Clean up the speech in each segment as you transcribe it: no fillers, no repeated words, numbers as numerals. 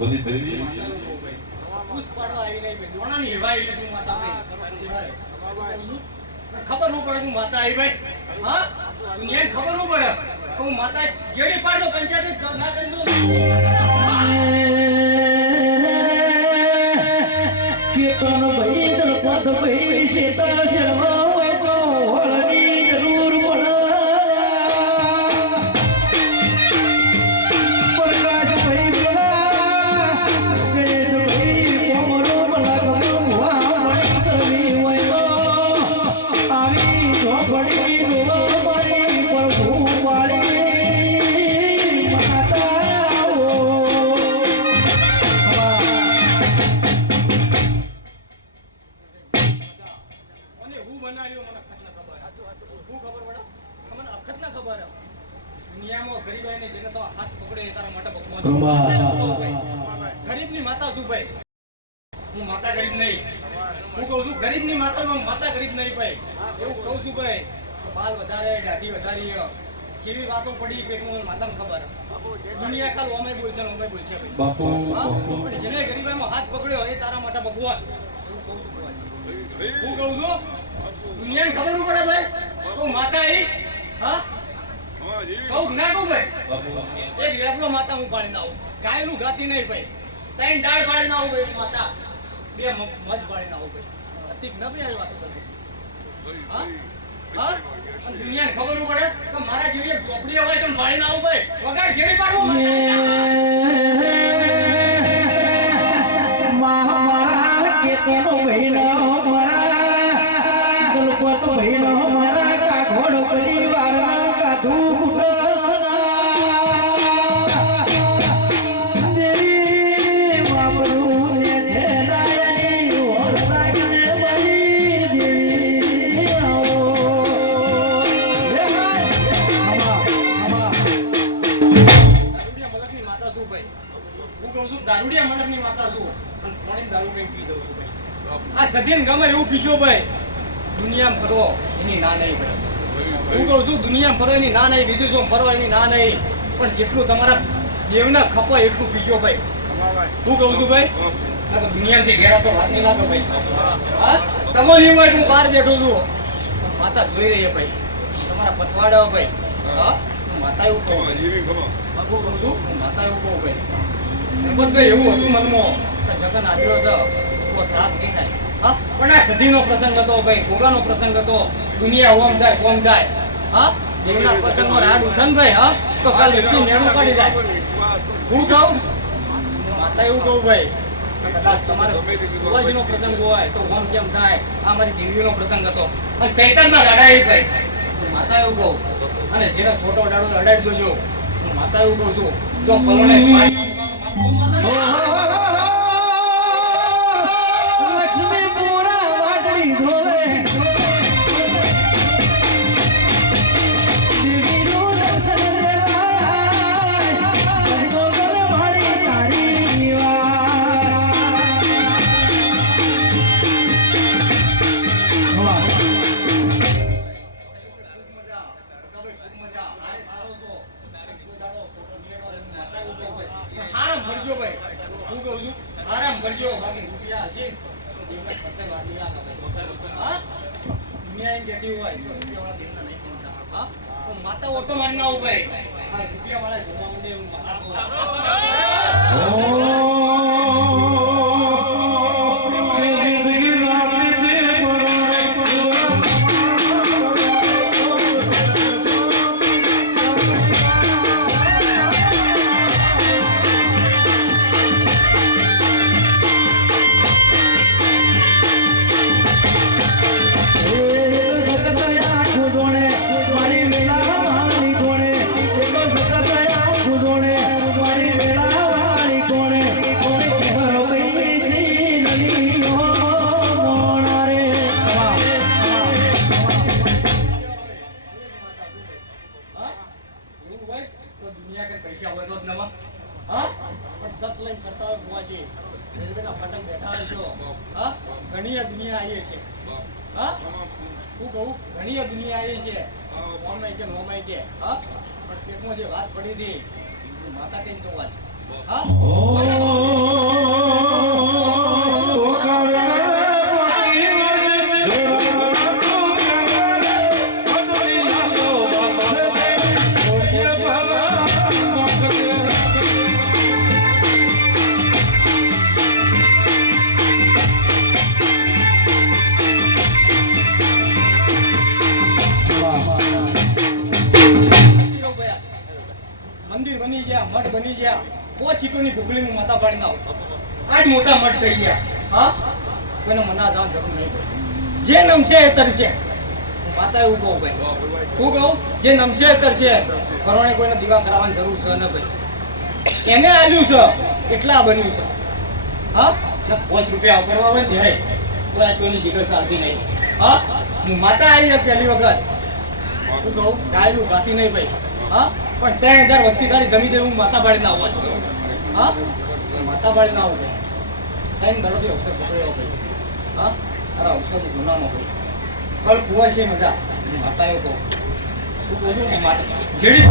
બોલે દેવી ખબર નું પડે હું માતા આવી ભાઈ હા દુનિયાને ખબર નું પડે હું માતા જેડી પાડો પંચાયત ના કરી દો કે કોણ ભાઈ દર પદ ભાઈ શેતા શર્મા હોય તો હોળની જરૂર પડે પ્રકાશ ભાઈ પેલા ગણેશ ભાઈ કોમરો બલા ગમ હુઆ મણી કરવી હોય તો આવી ઝોપડી જોવા મારી પ્રભુ વાળી માતાઓ ગરીબની માતા શું ભાઈ હું માતા ગરીબ નહીં હું કહું છું ગરીબની માતા ગરીબ નહીં ભાઈ એવું કહું છું ભાઈ બાલ વધારે દાઢી વધારી જેવી વાતો પડી પેટમાં માતાને ખબર દુનિયા ખાલી ઓમે બોલ છે બાપુ પણ જેને ગરીબાઈમાં હાથ પકડ્યો એ તારા માટે ભગવાન હું કહું છું દુનિયાને ખબર ન પડે ભાઈ તો માતા એ હા કહું ના કહું ભાઈ એક લેબલો માતા હું પાડી ના આવું ગાય નું ગાતી નહીં ભાઈ ત્રણ ડાળ પાડી ના આવું ભાઈ માતા બે મધ પાડી ના આવું ભાઈ અતિક ન ભાઈ આવી વાતો કરે હા હા દુનિયાને ખબર ન પડે કે મારા જેવી એક ઝોપડી હોય તો પાડી ના આવું ભાઈ વગર જેવી પાડવું મારા કે તનો ભાઈનો મારા ગલપત ભાઈનો મારા કાઘોડ પરિવારના કાધુ દારૂડિયા મંડપની માતા છું અને પાણી દારૂ કઈ પી દઉં છું ભાઈ આ સધીન ગમે એવું પીજો ભાઈ દુનિયામાં ફરો એની ના નહીં ભાઈ હું કહું છું દુનિયામાં ફરો એની ના નહીં વિદેશોમાં ફરો એની ના નહીં પણ જેટલું તમારા દેવના ખપાય એટલું પીજો ભાઈ હું કહું છું ભાઈ ના તો દુનિયાથી ઘેરા તો વાત નહીં લાગો ભાઈ હા તમારી માટે હું બહાર બેઠો છું માતા જોઈ રહી છે ભાઈ તમારા પસવાડા ભાઈ હા માતા એવું કહું માતા એવું કહું ભાઈ ભાઈ એવું હતું મનમાં જગન આદરો છે ત્રાપ નહીં થાય હા પણ આ સદીનો પ્રસંગ હતો ભાઈ ગોગાનો પ્રસંગ હતો દુનિયા ઓમ જાય કોમ જાય હા દેવના પ્રસંગનો રાડ ઉઠન ભાઈ હા તો કાલ વ્યક્તિ મેળું કાઢી જાય હું કહું માતા એવું કહું ભાઈ કદાચ તમારે ભુવાજીનો પ્રસંગ હોય તો ઓમ કેમ થાય આ મારી દેવીનો પ્રસંગ હતો અને ચૈતનના દાડા ભાઈ માતા એવું કહું અને જેને છોટો દાડો અડાડી જોજો હું માતા એવું કહું છું જો પલોને લક્ષ્મી પૂરા વાટડી ધોવે દેવીનું દર્શન લેવાય કરજો બાકી રૂપિયા હશે તો દેવને પત્તે વાળી આ ભાઈ હા દુનિયા એમ કહેતી હોય તો રૂપિયાવાળા દેવને નહીં માનતા હા તો માતા ઓટો મારી ના ઉભે આ રૂપિયાવાળા જોવા માંડે હું વાત પડી હતી માતા કઈ જોવા હા મંદિર બની ગયા મઠ બની ગયા પોચીટોની ભૂગલીનું માતા પાડી નાવ આજ મોટા મઠ થઈ ગયા હા કોઈને મના જવાનું જરૂર નહીં જે નમશે એ તરશે માતા એવું કહું ભાઈ હું કહું જે નમશે એ તરશે કરોણે કોઈને દીવા કરાવવાની જરૂર છે ને ભાઈ એને આલ્યું છે એટલા બન્યું છે હા ને 5 રૂપિયા કરવા હોય ને દેવાય તો આજ કોઈની જીગર ચાલતી નહીં હા હું માતા આવી પહેલી વખત હું કહું ગાયનું બાકી નહીં ભાઈ હા પણ 3000 વસ્તી તારી જમી છે હું માતા બાળી ના આવવા છું હા માતા બાળી ના આવું ટાઈમ દરોથી અવસર પકડ્યો ભાઈ હા તારા અવસર ગુનાનો ભાઈ પણ કુવા છે મજા માતા એવું કહું તું બોલું ને માતા જેડી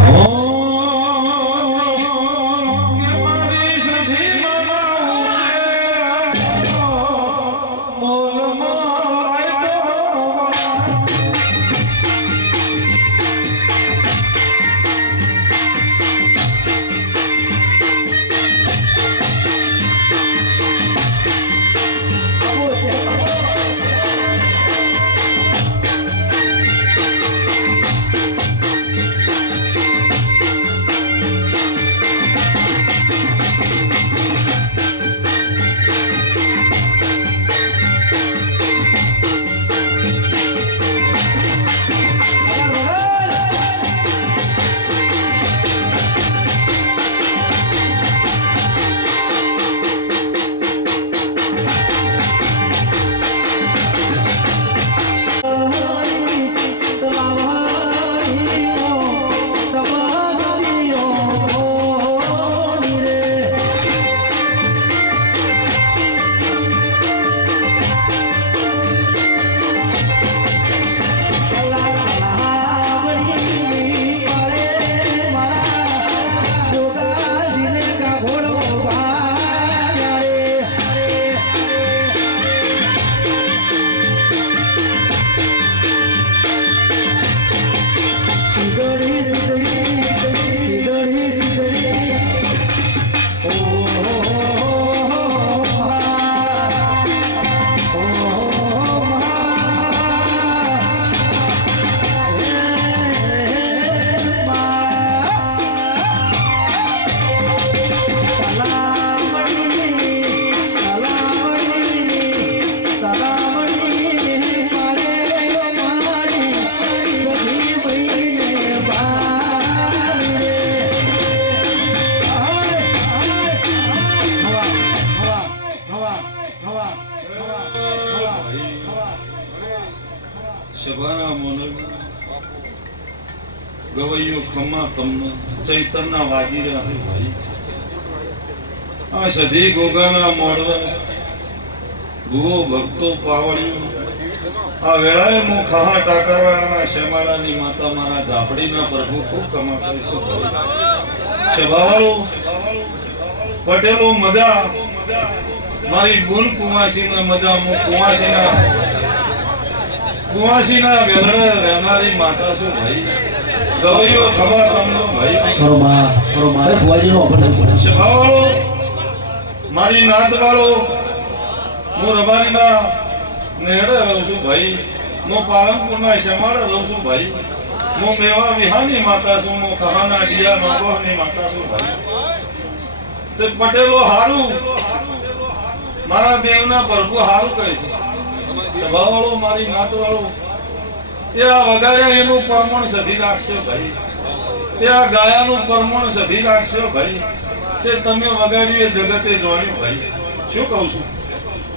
સભાના મોનક ગવૈયો ખમ્મા તમને ચૈતનના વાગી રહ્યા છે ભાઈ આ સધી ગોગાના મોડવા ભૂવો ભક્તો પાવડિયું આ વેળાએ મો ખાહા ટાકરવાળાના શેમાળાની માતા મારા ઝાપડીના પ્રભુ ખૂબ કમા કરે છે ભાઈ સભાવાળો પટેલો મજા મારી બુન કુવાસીને મજા હું કુવાસીના વેલણે રહેનારી માતા છું ભાઈ ગવૈયો ખબર તમને ભાઈ ખરો માં એ ભુવાજીનો આપણે સભાવાળો મારી નાત વાળો હું રબારીના નેડે રહું છું ભાઈ હું પાલનપુરના શમાડે રહું છું ભાઈ હું મેવા વિહાની માતા છું હું કહાના ડિયા નોગોની માતા છું ભાઈ તે પટેલો હારું મારા દેવના પ્રભુ હારું કહે છે સભાવાળો મારી નાત વાળો તે આ વગાડ્યા એનું પરમણ સધી રાખશે ભાઈ તે આ ગાયાનું પરમણ સધી રાખશે ભાઈ તે તમે વગાડ્યું એ જગતે જોયું ભાઈ શું કહું છું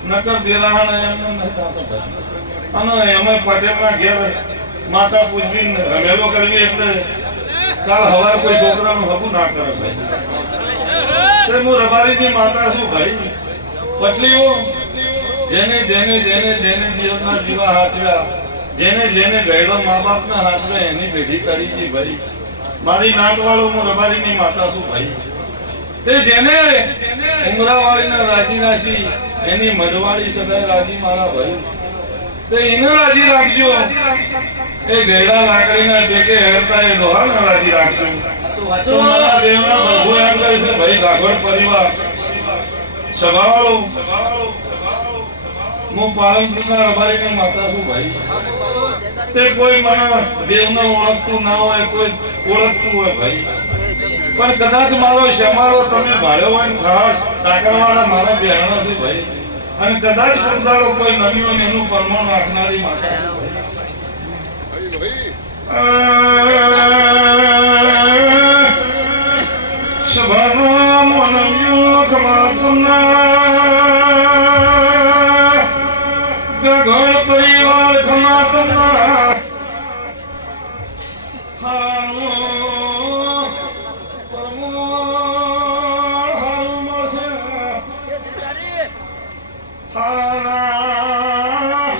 નકર દેરાહણ એમને નહીં થતો ભાઈ અને એમાં પટેલના ઘેર માતા પૂજવી રમેલો કરવી એટલે કાલ હવાર કોઈ છોકરાનું હબું ના કરે ભાઈ તે હું રબારીની માતા છું ભાઈ પટલીઓ જેને જેને જેને જેને જીવનના જીવા હાથવ્યા જેને જેને ગયડો મા બાપના હાથવે એની પેઢી કરી હતી ભાઈ મારી નાકવાળો હું રબારીની માતા છું ભાઈ તે જેને ઉમરાવાળીના રાજી રાશી એની મઢવાળી સદાય રાજી મારા ભાઈ તે એને રાજી રાખજો એ ગયડા લાકડીના ટેકે હેરતા એ ડોહાના રાજી રાખજો તો મારા દેવના પ્રભુ એમ કહે છે ભાઈ ગાગોળ પરિવાર સભાવાળો હું પાલનપુરના રબારીની માતા છું ભાઈ તે કોઈ મને દેવને ઓળખતું ના હોય કોઈ ઓળખતું હોય ભાઈ પણ કદાચ મારો શમાળો તમે ભાળ્યો હોય ને ખાસ ટાકરવાળા મારા બહેનો છે ભાઈ અને કદાચ કુદાળો કોઈ નવી હોય એનું પરમાણ રાખનારી માતા સભાના મનવ્યો ખમાતુના ગગન પરિવાર ખમાતુના હારો પરમોળ હારો મળશે હારા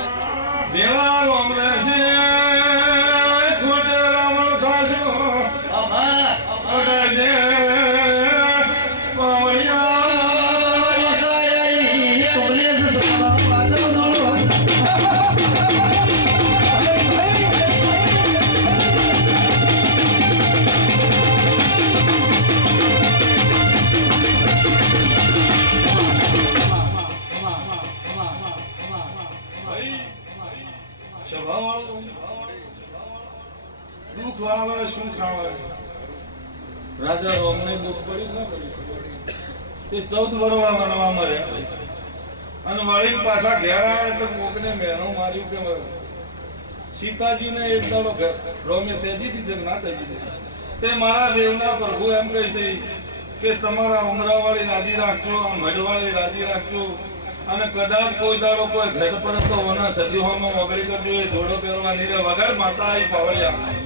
બેલા રોમ રહેશે ખોટે રાવણ ખાશો અગાજે દુઃખ આવે સુખ આવે રાજા રોમને દુઃખ પડી ના પડી તે 14 વર્ષ વનમાં મર્યા અને વળી પાછા ઘેર આવે તો કોકને મેણું માર્યું કે સીતાજીને એક દાડો રોમે તેજી દીધી ના તેજી દીધી તે મારા દેવના પ્રભુ એમ કહે છે કે તમારા ઉમરાવાળી રાજી રાખજો આ મઢવાળી રાજી રાખજો અને કદાચ કોઈ દાડો કોઈ ઘટ પડે તો ઓના સદીઓમાં વગડી કરજો એ જોડો પહેરવાની રે વગર માતા આવી પાવળિયા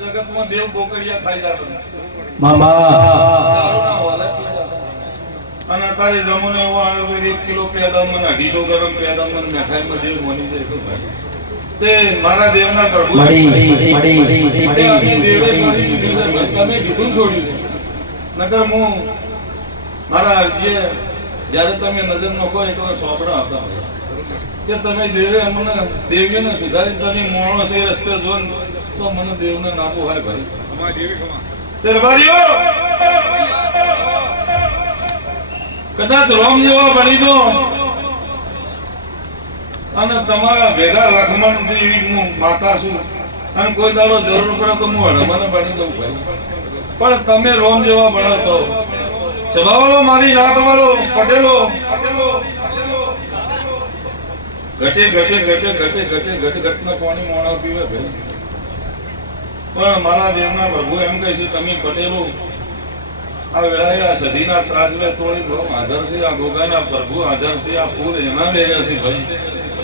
જગતમાં દેવ બોકડિયા ખાઈ જાતો અને અત્યારે જમોને એવો આવ્યો કે 1 કિલો પેડા મને 250 ગરમ પેડા મને મીઠાઈમાં દેવ મળી જાય તો ભાઈ તે મારા દેવના પ્રભુ તમે કીધું છોડ્યું નગર હું મારા જે જ્યારે તમે નજર નખો એટલે સોપડા હતા કે તમે દેવે અમને દેવીને સુધારી તમે મોણો છે રસ્તે જો તો મને દેવને નાખો હોય ભાઈ કદાચ રોમ જેવા બની દો અને તમારા ભેગા લખમણ દેવી હું માતા છું અને કોઈ દાડો જરૂર પડે તો હું હડમાને બની દઉં ભાઈ પણ તમે રોમ જેવા બનો તો સભાવાળો મારી રાત વાળો પટેલો ઘટે ઘટે ઘટે ઘટે ઘટે ઘટે ઘટના પાણી મોણા પીવે ભાઈ પણ મારા દેવના પ્રભુ એમ કહે છે તમે પટેલો આ વેળાએ આ સદીના ત્રાજવે તોડી બહુ હાજર છે આ ગોગાના પ્રભુ હાજર છે આ ફૂલ એના વેર્યા છે ભાઈ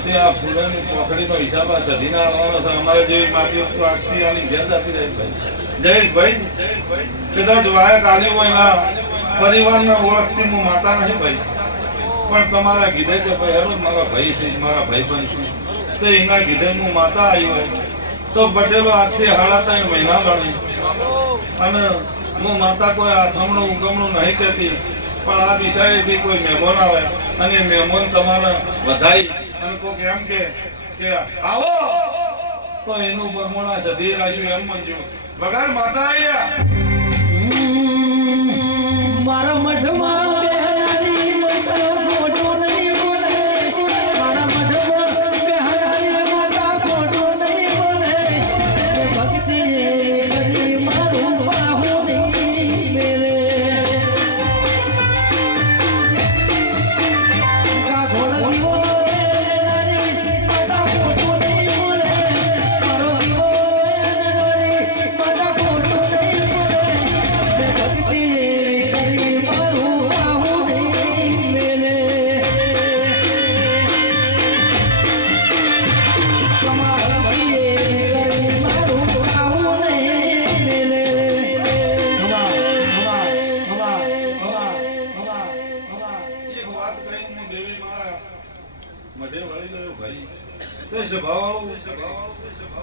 તે આ ફૂલની પોખડીનો હિસાબ આ સદીના આવવાનો છે અમારે જેવી માટીઓ તો આખી આની ઘેર જતી રહી ભાઈ જયેશભાઈ કદાચ વાયક આલ્યું હોય ના પરિવારના ઓળખતી હું માતા નહીં ભાઈ, પણ તમારા કીધે કે ભાઈ હેડો મારા ભાઈ છે, મારા ભાઈબંધ છે, તો એના કીધે હું માતા આવ્યો હોય તો પટેલો આજથી 3.5 મહિના ગણી અને હું માતા કોઈ આથમણું ઉગમણું નહીં કહેતી, પણ આ દિશાએથી કોઈ મહેમાન આવે અને મહેમાન તમારા વધાઈ અને કોઈક એમ કે આવો તો એનું પરમોણા સધી રાખ્યું એમ મંજુ બગાડ માતા આવ્યા મારા મઢમાં બેહારી માતા ખોટો નહીં બોલે, મારા મઢમાં બેહારી માતા ખોટો નહીં બોલે, ભક્તિ કરી મારું બાહુ નહીં મેલે, કા ઘોડ દીવો માતા ખોટો નહીં બોલે, મારો દીવો માતા ખોટો નહીં બોલે, ભક્તિ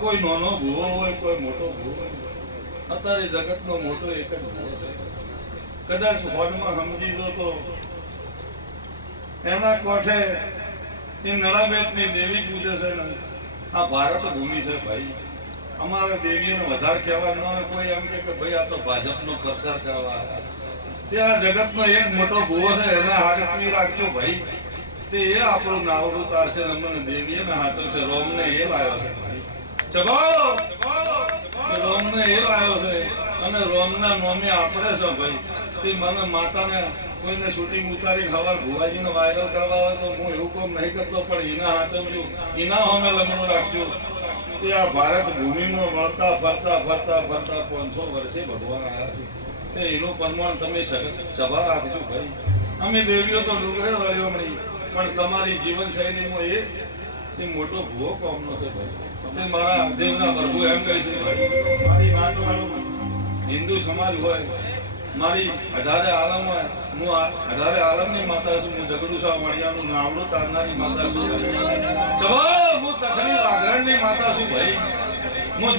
કોઈ નાનો ભૂવો હોય કોઈ મોટો ભૂવો હોય, અત્યારે જગતનો મોટો એક જ ભૂવો છે. કદાચ હોડમાં સમજી દો તો એના કોઠે એ નળાબેટની દેવી પૂજે છે ને આ ભારત ભૂમિ છે ભાઈ. અમારા દેવીઓને વધારે કહેવા ન હોય કોઈ એમ કે ભાઈ આ તો ભાજપનો પ્રચાર કરવા આવ્યા. તે આ જગતનો એક મોટો ભૂવો છે એને હાથવી રાખજો ભાઈ. તે એ આપણું નાવડું તારશે અમને દેવીએ ને હાથવશે. રોમને એ લાવ્યો છે ભાઈ, ચબાળો રોમને એ લાવ્યો છે અને રોમના નોમે આપણે છે ભાઈ. તે મને માતાને કોઈને શૂટિંગ ઉતારી હવાર ભુવાજીને વાયરલ કરવા હોય તો હું એવું કામ નહીં કરતો, પણ એના હાથવજો, એના હોમે લમણું રાખજો. તે આ ભારત ભૂમિમાં વળતા ફરતા ફરતા ફરતા 500 વર્ષે ભગવાન આવ્યા છે. તે એનું પ્રમાણ તમે સભા રાખજો ભાઈ. અમે દેવીઓ તો ડુંગરે વળ્યો મળી, પણ તમારી જીવનશૈલીમાં એ મોટો ભૂવો કોમનો છે ભાઈ. તે મારા દેવના પ્રભુ એમ કહે છે ભાઈ, મારી વાત વાળો હિન્દુ સમાજ હોય, મારી 18 આલમ હોય, હું 18 આલમની માતા છું. હું જગડુસા વાણિયાનું નાવડું તારનારી માતા છું. હું તખની વાઘરણની માતા છું ભાઈ. હું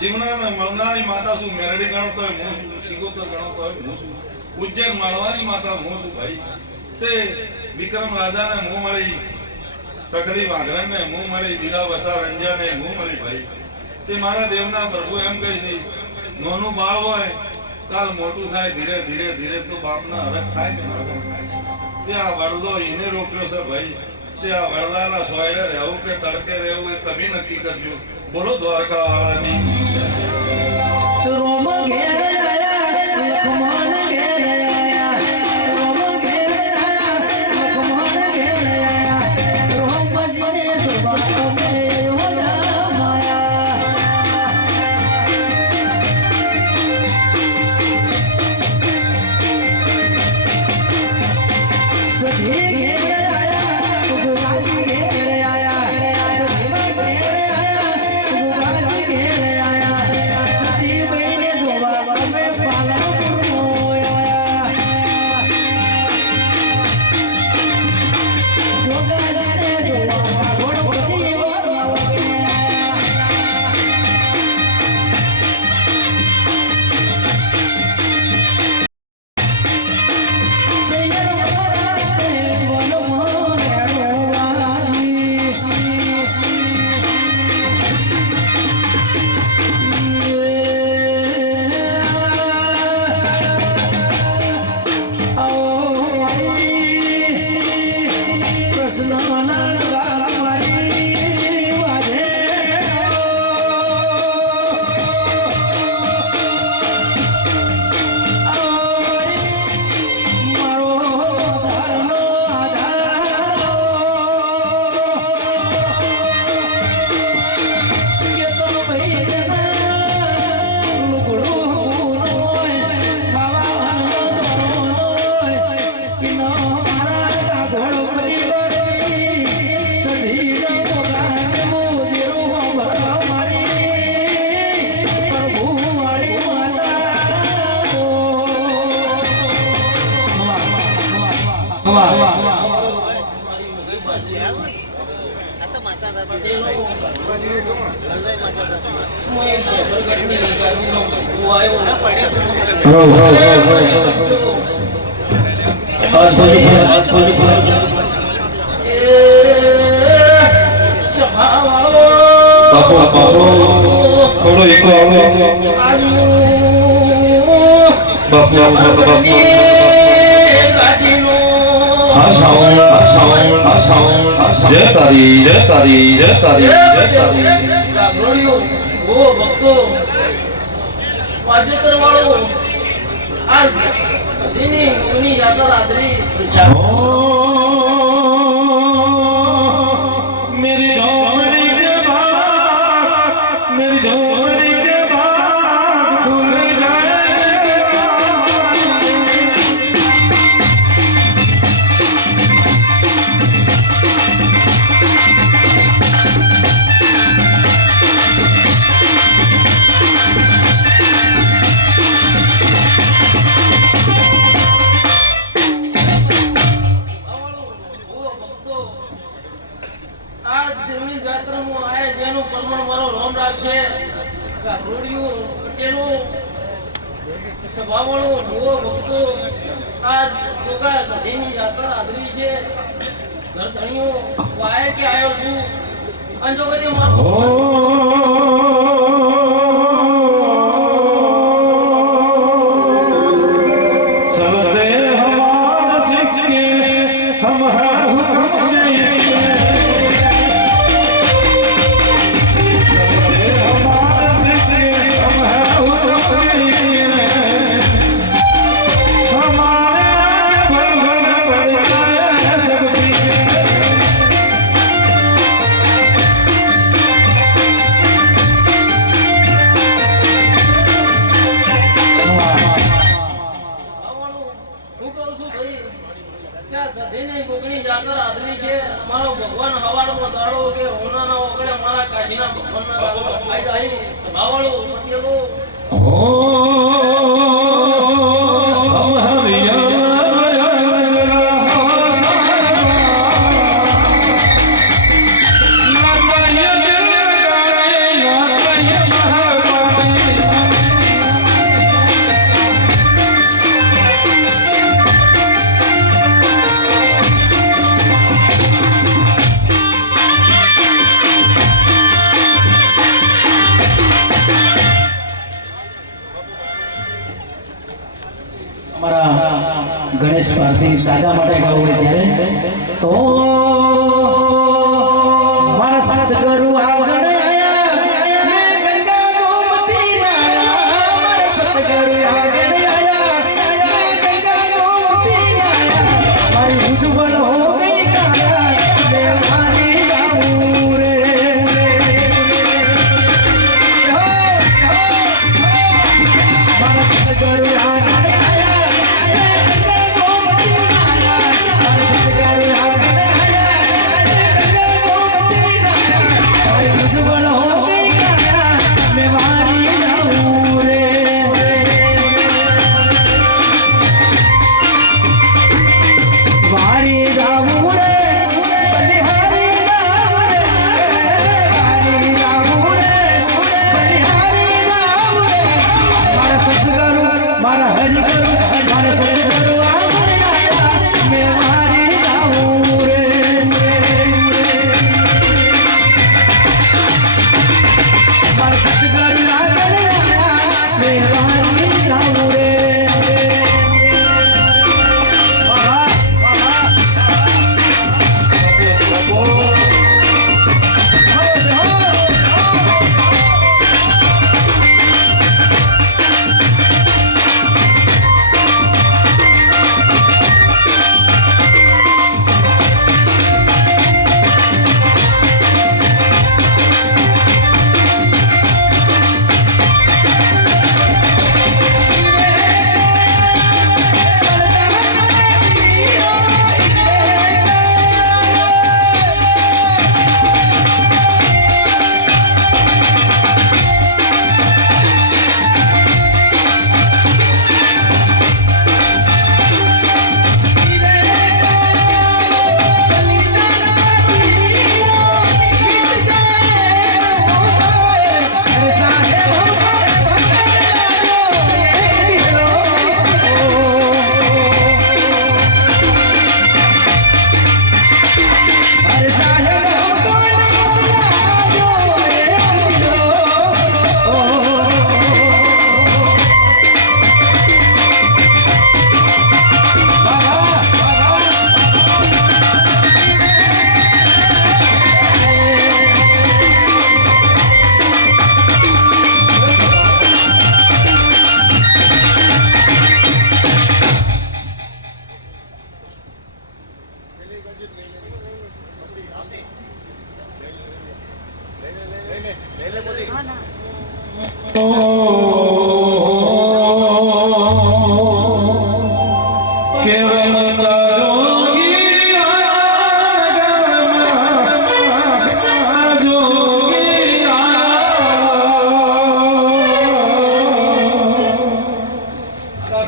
જીવનાને મળનારી માતા છું. મેરડી ગણો તો હું છું, સિગોતર ગણો તો હું છું, ઉજ્જૈન માળવાની માતા હું છું ભાઈ. તે વિક્રમ રાજાને હું મળી, તકરી વાઘરણને હું મળી, વીરા વસા રંજાને હું મળી ભાઈ. તે મારા દેવના પ્રભુ એમ કહે છે, નાનું બાળ હોય કાલ મોટું થાય ધીરે ધીરે ધીરે તો બાપના હરખ થાય કે ના થાય. તે આ વડલો એને રોક્યો છે ભાઈ. તે આ વડલાના સોયડે રહેવું કે તડકે રહેવું એ તમે નક્કી કરજો. બોલો દ્વારકા વાળાની. રોમ ઘેર આયા લખમણ ઘેર આયા, રોમ ઘેર આયા લખમણ ઘેર આયા, રોમજીને સુરબાતો મે હોના માયા, સધી ઘેર આયા ગુગાજી ઘેર આયા, સધી ઘેર આયા ગુગાજી ઘેર આયા, બાપુ બાપુ થોડો એક બાપુ જય તારી જય તારી જય તારી જય તારી ભક્તો વાજેતર વાળો આજ દિની મુની યાત્રા આદરી मेरी झोपड़ी के बाद मेरी झोपड़ी के बाद खुल આ દેવની જાત્રામાં આયા જેનું પરમણ મારો રોમ રાખશે રોડિયું પટેલું સભાવાળો ભૂવો ભક્તો આ જોગા સધીની જાત્રા આદરી છે ઘર ધણીઓ વાય કે આવ્યો છું અને જો કદી મારો चलते हमारा सिसके हम हैं हुक्म અમારો ભગવાન હવાડમાં દાડો કે હોનાના ઓગળે મારા કાશીના ભગવાનના દાડો ફાયદા અહીં ભાવાળો પટેલો અમારા ગણેશ પાર્ટી દાદા માટે ગાવું હોય ત્યારે તો મારા સતગુરુ આગળ આયા મે ગંગા ગોમતી આયા મારા સતગુરુ આગળ આયા મે ગંગા ગોમતી આયા મારી ઉજ્જવલ હો ગઈ કાયા મે મારી ગાઉં રે મારા સતગુરુ આગળ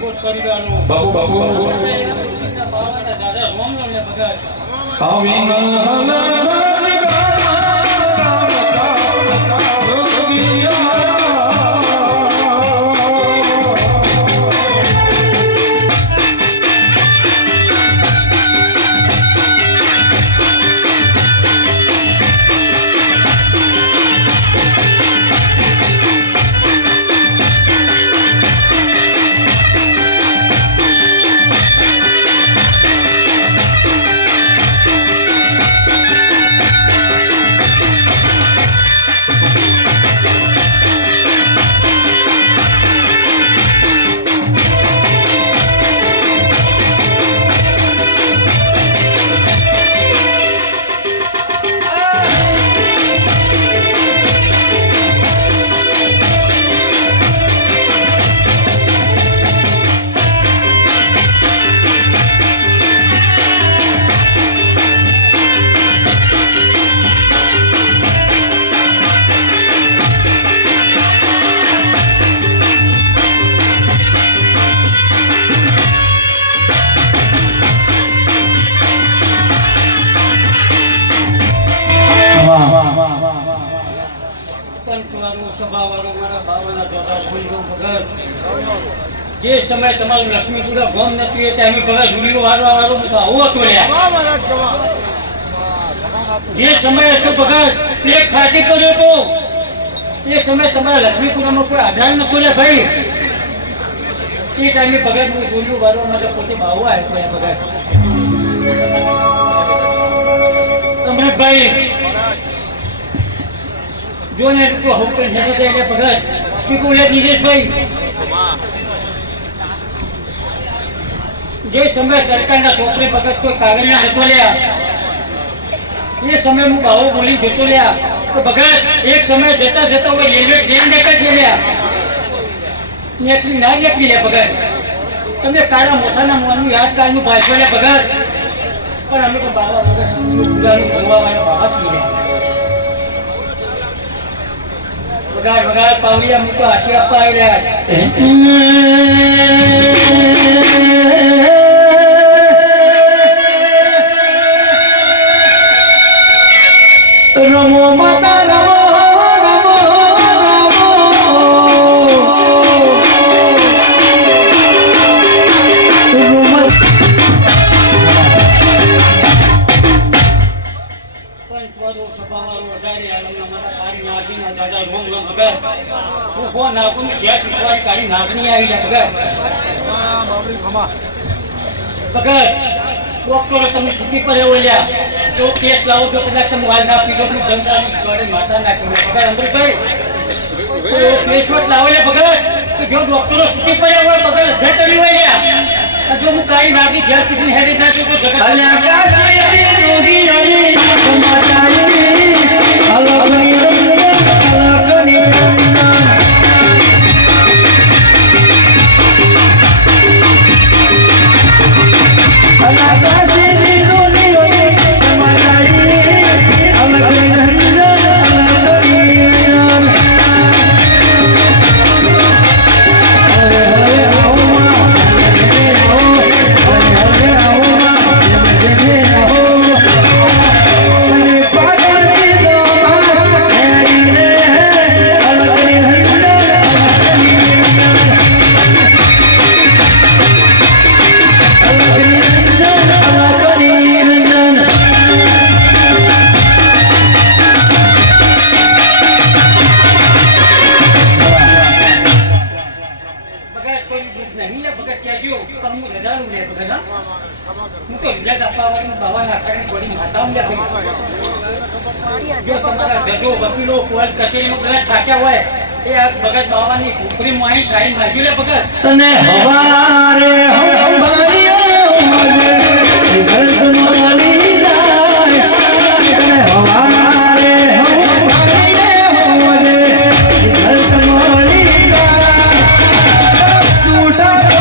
ભાગવત પરિવારનો બાપુ બાપુ બાવાના દાદા રોમનો ને ભગત પંચવાળો સભાવાળો મારા બાવાના દાદા ધૂળીનો ભગત જે સમય તમારું લક્ષ્મીપુરા ગોમ નથી એ ટાઈમે ભગત ધૂળીનો વારવા વાળો આવો હતો જે સમય હતો ભગત પ્લેટ ફાટી પડ્યો હતો એ સમય તમારા લક્ષ્મીપુરામાં કોઈ આધાર નતો લે ભાઈ એ ટાઈમે ભગત હું ધૂળીઓ વારવા માટે પોતે બાવો આવ્યો ભગત અમૃતભાઈ જો ને તો હોટલ સાથે એટલે ભગત શીખુલે નિલેશભાઈ જે સમય સરકારના ચોપડે ભગત કોઈ કાગળના નતો લ્યા એ સમય હું બાવો બોલી જતો લ્યા તો ભગત એક સમય જતા જતા કોઈ રેલવે ટ્રેન દેખા છે લ્યા એટલી ના એટલી લે ભગત તમે કાળા મોટાના મોનનું યાદકાળનું ભાષો લે ભગત પણ અમે તો બાવા ભગત પૂજાનું ભગવા મારા બાબા છીએ વગાડ વગાડ પાવલિયા મુકો હાસી આપવા આવી રહ્યા છે રમો માતા રમો રમો પંચવાળો સભાવાળો વધારે આલમના મારા કાળી નાગીના દાદા રોમ રોમ ભગત હું ફોન નાખું જ્યાં ચૂસવાળી કાળી નાગની આવી જાય ભગત ભગત ડોક્ટરો તમે છૂટી પડે ઓલ્યા જો કેસ લાવો તો કદાચ મોબાઈલ ના પીધો તો જનતાની જોડે માતા નાખી ભગત અમૃતભાઈ કેસ વોટ લાવો લે ભગત તો જો ડોક્ટરો છૂટી પડ્યા હોય ભગત અધ્યા કરી હોય જો હું કાળી નાગી જ્યાં કિસી હેરી ના છું તો જગત જો તમારા જજો વકીલો કોર્ટ કચેરીમાં પેલા થાક્યા હોય એ આ ભગત બાવાની ખોપરી માં અહીં સાઈન માગ્યું લે ભગત તને હવારે રિઝલ્ટ મળી જાય તને હવારે રિઝલ્ટ મળી જાય ટૂટા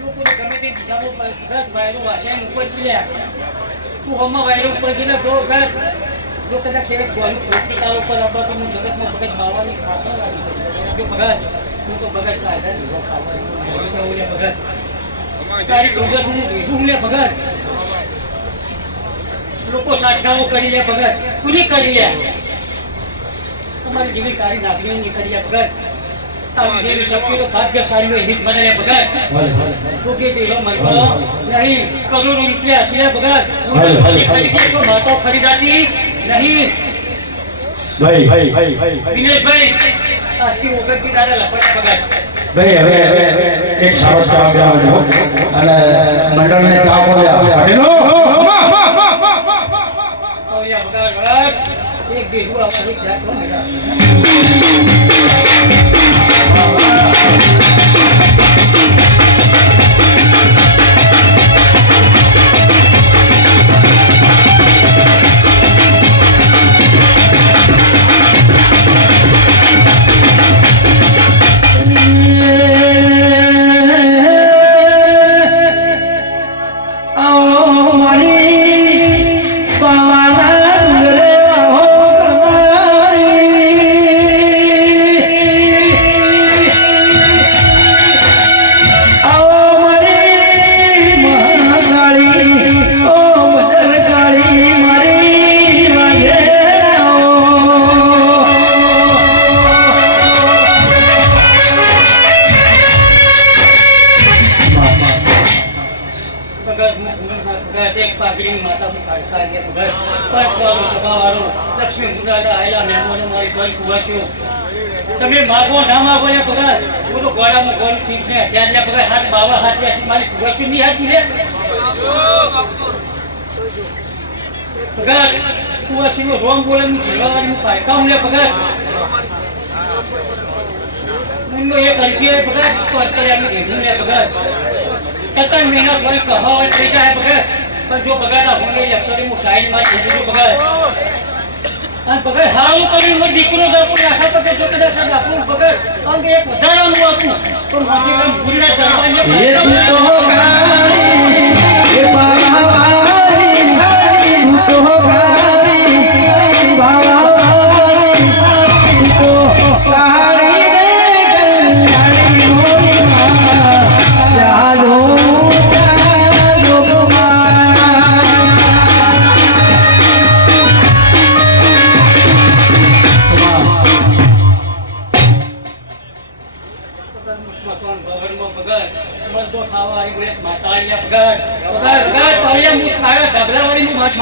લોકોને ગમે તે દિશામાં ભગત વાયરો વાસાઈને ઉપર છે લ્યા. તું હમણાં વાયરો ઉપર છે ને જો ભગત જો કદાચ છે ગોળું થોડું તારો ઉપર આપવા તો હું જગતમાં ભગત બાવાની ખાતો લાગી જો ભગત તું તો ભગત કાયદા લીધો ખાવાનું ભગત તારી ચોગત હું ભેગું લે ભગત લોકો સાઠાઓ કરી લે ભગત પૂરી કરી લે તમારી જેવી કારી નાગરીઓની કરી લે ભગત આવી દેવી શક્તિ તો ભાગ્યશાળી હોય હિત મને લે ભગત કોકે દેલો મનકો નહીં કરોડો રૂપિયા છે ભગત હું માતો ખરીદાતી નહીં ભાઈ દિનેશભાઈ આજથી વખતથી દાદા લપડા ભગત ભાઈ હવે એક સારો કામ કરવાનો અને મંડળને ચા પડ્યા હડેલો ઓયા ભગત એક બેઠું અમારી જાત હો મેરા તમે માગો ના માગો ને પગાર હું તો ગોળામાં ગોળ ઠીક છે ત્યાં પગાર હાથ બાવા હાથ બેસી મારી કુવાસી નહીં હાથ લે પગાર કુવાસી નો રોમ બોલે હું જીવાવાની હું પાયકા લે પગાર મુન્નો એક અરજી પગાર તો અત્યારે અમે રેડી લે પગાર તતન મહિના કોઈ કહાવત થઈ જાય પગાર પણ જો પગાર ના હોને અક્ષરે હું સાઈડ માં દીધું પગાર અને પગાર હારું કરીને દીકરો દરપો આખા પગે જો કદાચ આપણું પગાર કારણ કે એક વધારાનું આપું તો મારી કામ ભૂલના દરવાજે એ બાવારી તો ગારી બાવારી તો ગારી રે કલ્યાણી મોરી માં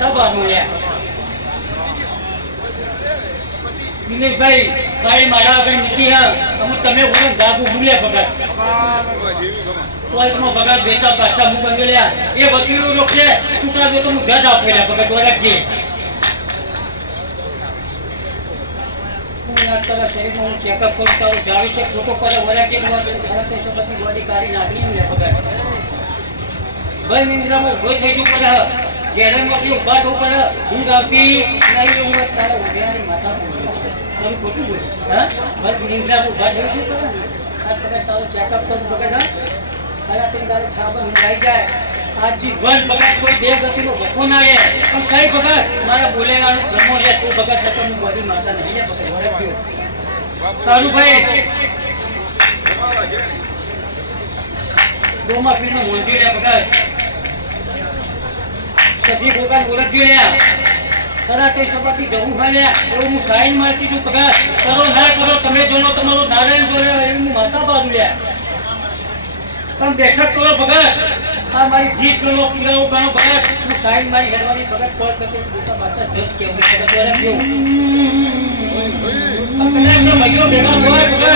જાગો દિનેશભાઈ ભાઈ મારા આગળ નીતિ હા અમુક તમે બોલો જાગુ ભૂલે ભગત કોઈમાં ભગત બેટા પાછા હું બંગલ્યા એ વકીલો લોકો છે છૂટા દો તો હું જજ આપેલા ભગત વરખજે તારા શરીરમાં હું ચેકઅપ કરું તારું જાવી છે ફોટો પર વરખજે શપથની બોડી કાઢી નાખી ને ભગત ભાઈ નિંદ્રામાં ઉભો થઈ જવું પડે ગેરનમાંથી ઉભા થવું પડે ઊંઘ આવતી નહીં એવું તારા ઉભ્યાની માતા તારું ખોટું બોલ હા બસ નિંદ્રા ઉભા થઈ જવું પડે આ પગાર તારું ચેકઅપ કરું પગાર હા તે તારું ખાબર ઊંઘાઈ જાય આ જીવન પગાર કોઈ દેવ ગતિનો વખો ના રહે પણ કઈ પગાર મારા બોલેવાનું રમો લે તું પગાર થતો હું બોડી માતા નહીં લે પગાર વળગ્યો તારું ભાઈ ગોમા પીરનો મોંજી લે પગાર સજી ગોગા ઓળખ્યો લ્યા તરા તે સપાટી જવું ખાલ્યા એવું હું સાઈન મારતી છું પગાર કરો ના કરો તમે જોનો તમારો નારાયણ જોડે એવું હું માતા બાજુ લ્યા તમે બેઠક કરો ભગત આ મારી જીત કરો પીરાઓ ગાનો ભગત હું સાઈન મારી હેડવાની ભગત કોલ કરતે દુકા બાચા જજ કેવું ભગત દ્વારા કેવું કદાચ મહિનો ભેગા હોય ભગત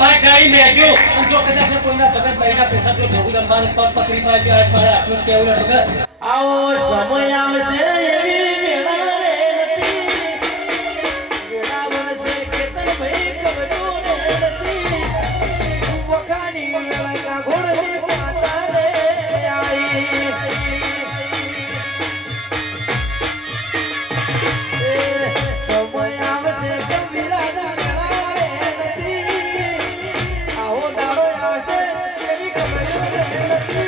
આ ટાઈમ બેઠો જો કદાચ કોઈના ભગત ભાઈના પૈસા જો જવું રમવાનું પગ પકડી પાડજો આ મારા આપણું કેવું ભગત આવો સમય આવશે એવી વેળા રે નથી વેળા બનશે કેતન ભાઈ કબજો રે નથી વખાની વેળા કા ઘોડની માતા રે આઈ સમય આવશે કે વિરાજા વેળા રે નથી આવો દાડો આવશે એવી કબજો રે નથી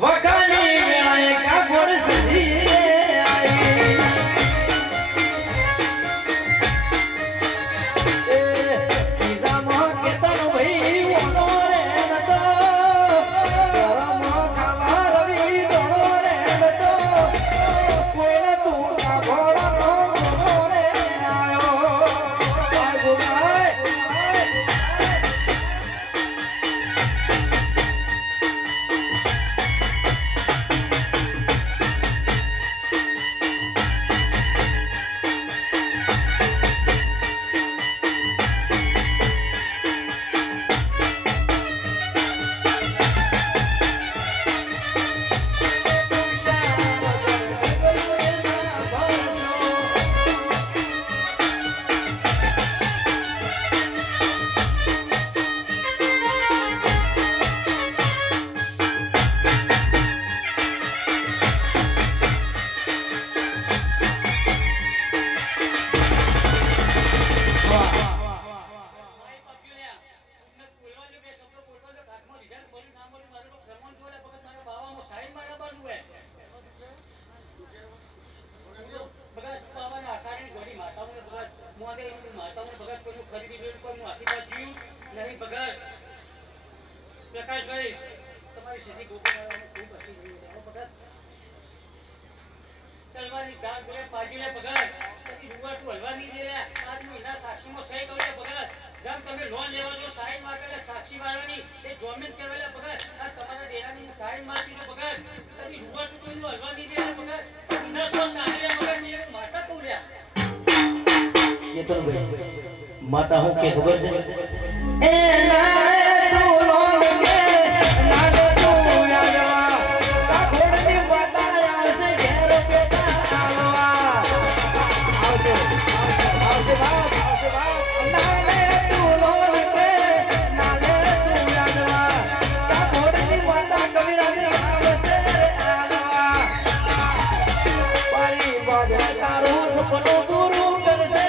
વખાની વેળાએ કા ગોળ સજી આઈ પીઝા માં કેતન ભાઈ ઓનો રે નતો ગરમ ખાવા રવિ દોડો રે નતો કોઈને તું કા ઘોડા નો ગોડો રે આયો આ ગોડાય પ્રકાશભાઈ તમારી સદી ગોપાલ ખૂબ હસી ભગત તલવાની દાળ બોલે પાજીલે ભગત કદી રૂવાટું હલવા નહીં દે આજ હું એના સાક્ષીમાં સહી કરું ભગત જેમ તમે લોન લેવા જો સાઈન માર્કેટે સાક્ષી વાળવાની એ જોમીન કહેવાય ભગત આ તમારા દેરાની સાઈન મારતી જો ભગત કદી રૂવાટું કોઈ હલવા નહીં દે ભગત ના તો તારે ભગત ને માતા કઉલ્યા ये तो माता हूँ के खबर से ए नारे तू लोग के नारे तू यादवा ता घोड़नी माता आवसे घेर बेटा आलवा आवसे बाप नारे तू लोग के नारे तू यादवा ता घोड़नी माता कबीरा आवसे आलवा पारी बाज तारू सपनो पूरू करसे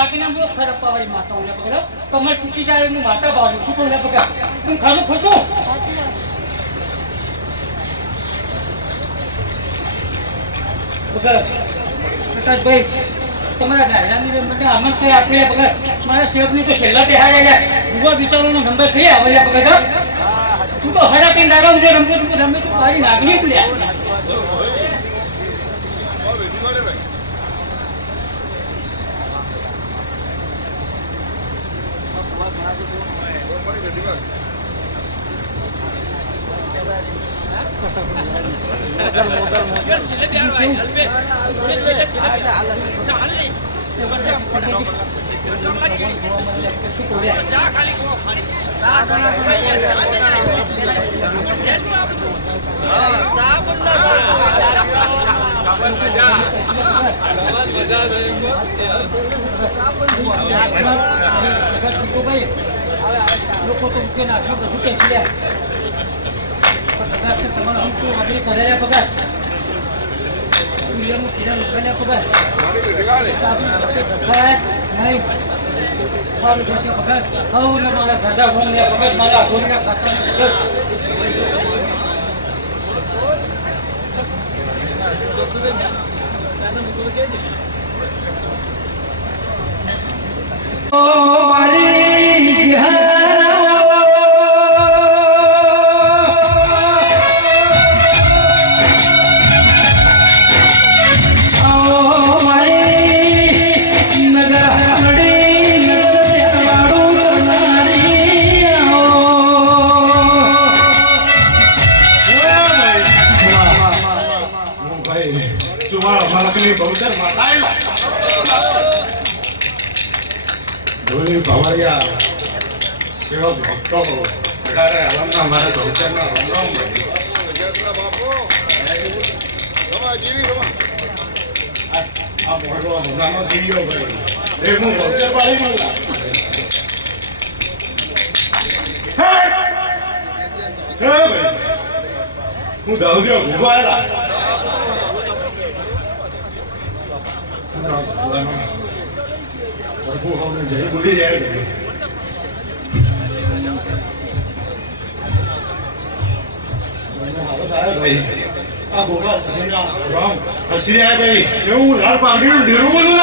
બાકીના હું ખરપ્પા વાળી માતા હું પકડ તમારે તૂટી જાય એનું માતા બાળું શું કહું પકડ હું ખાલું ખોટું પ્રકાશભાઈ તમારા ગાયડાની મને આમંત્રણ કઈ આપી પકડ મારા સેવકની તો છેલ્લા બેહાડ્યા ભૂવા બિચારોનો નંબર થઈ આવ્યા પકડ તું તો હરા કઈ દાડા જો રમતો રમે તું મારી નાગણી ભૂલ્યા લોકો તો મૂકે નાખો બધું કે છે તમારા હું આગળ કરેલા પગાર સૂર્યનું કિરણ ઉઠાડ્યા પગાર નહીં મારું જશે પગાર હવે મારા ઝાઝા ભોંગને પગાર મારા ભોંગના ખાતા મારી હું દાઉદિયો ભૂવાયેલા પ્રભુ હવે જય ભૂલી જાય આ ગોગા સગીના રામ હસી રહ્યા ભાઈ એવું લાલ પાંગડીનું ડેરું બોલું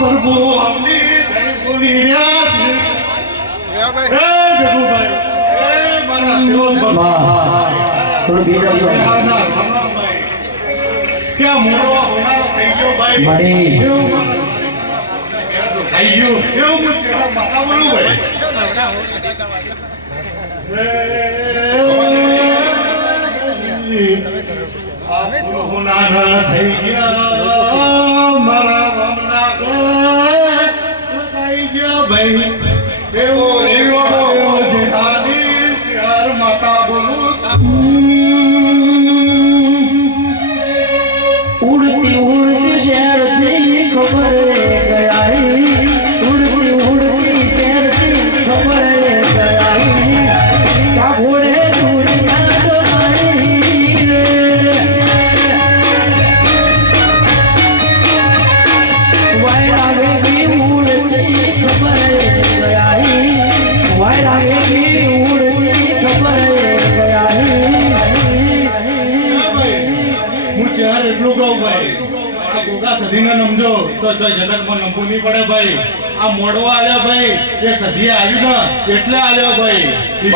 પ્રભુ અમની જય બોલી રહ્યા છે હે જગુભાઈ હે મારા શિવમ બાબા થોડું બીજા ક્યાં મોરો હોનારો થઈ ગયો ભાઈ મળી આયો એવું હું ચેહરા માતા બોલું ભાઈ આ હોનારા થઈ ગયા મારા રામના લગાઈ ગયા ભાઈ એવું એવું જેહાની ચાર માતા બોલું ઉડતી ઉડતી શહેર થી ખબર ગયા ઉડતી ઉડતી શહેર થી ખબર ગયા ઘોડે દુનિયા તો મારી રે એટલું કહું ભાઈ આ ગોગા સધીને નમજો તો ચોય જગતમાં નમવું નહીં પડે ભાઈ આ મોડવા આવ્યા ભાઈ એ સધીએ આવ્યું ને એટલે આવ્યા ભાઈ નહીં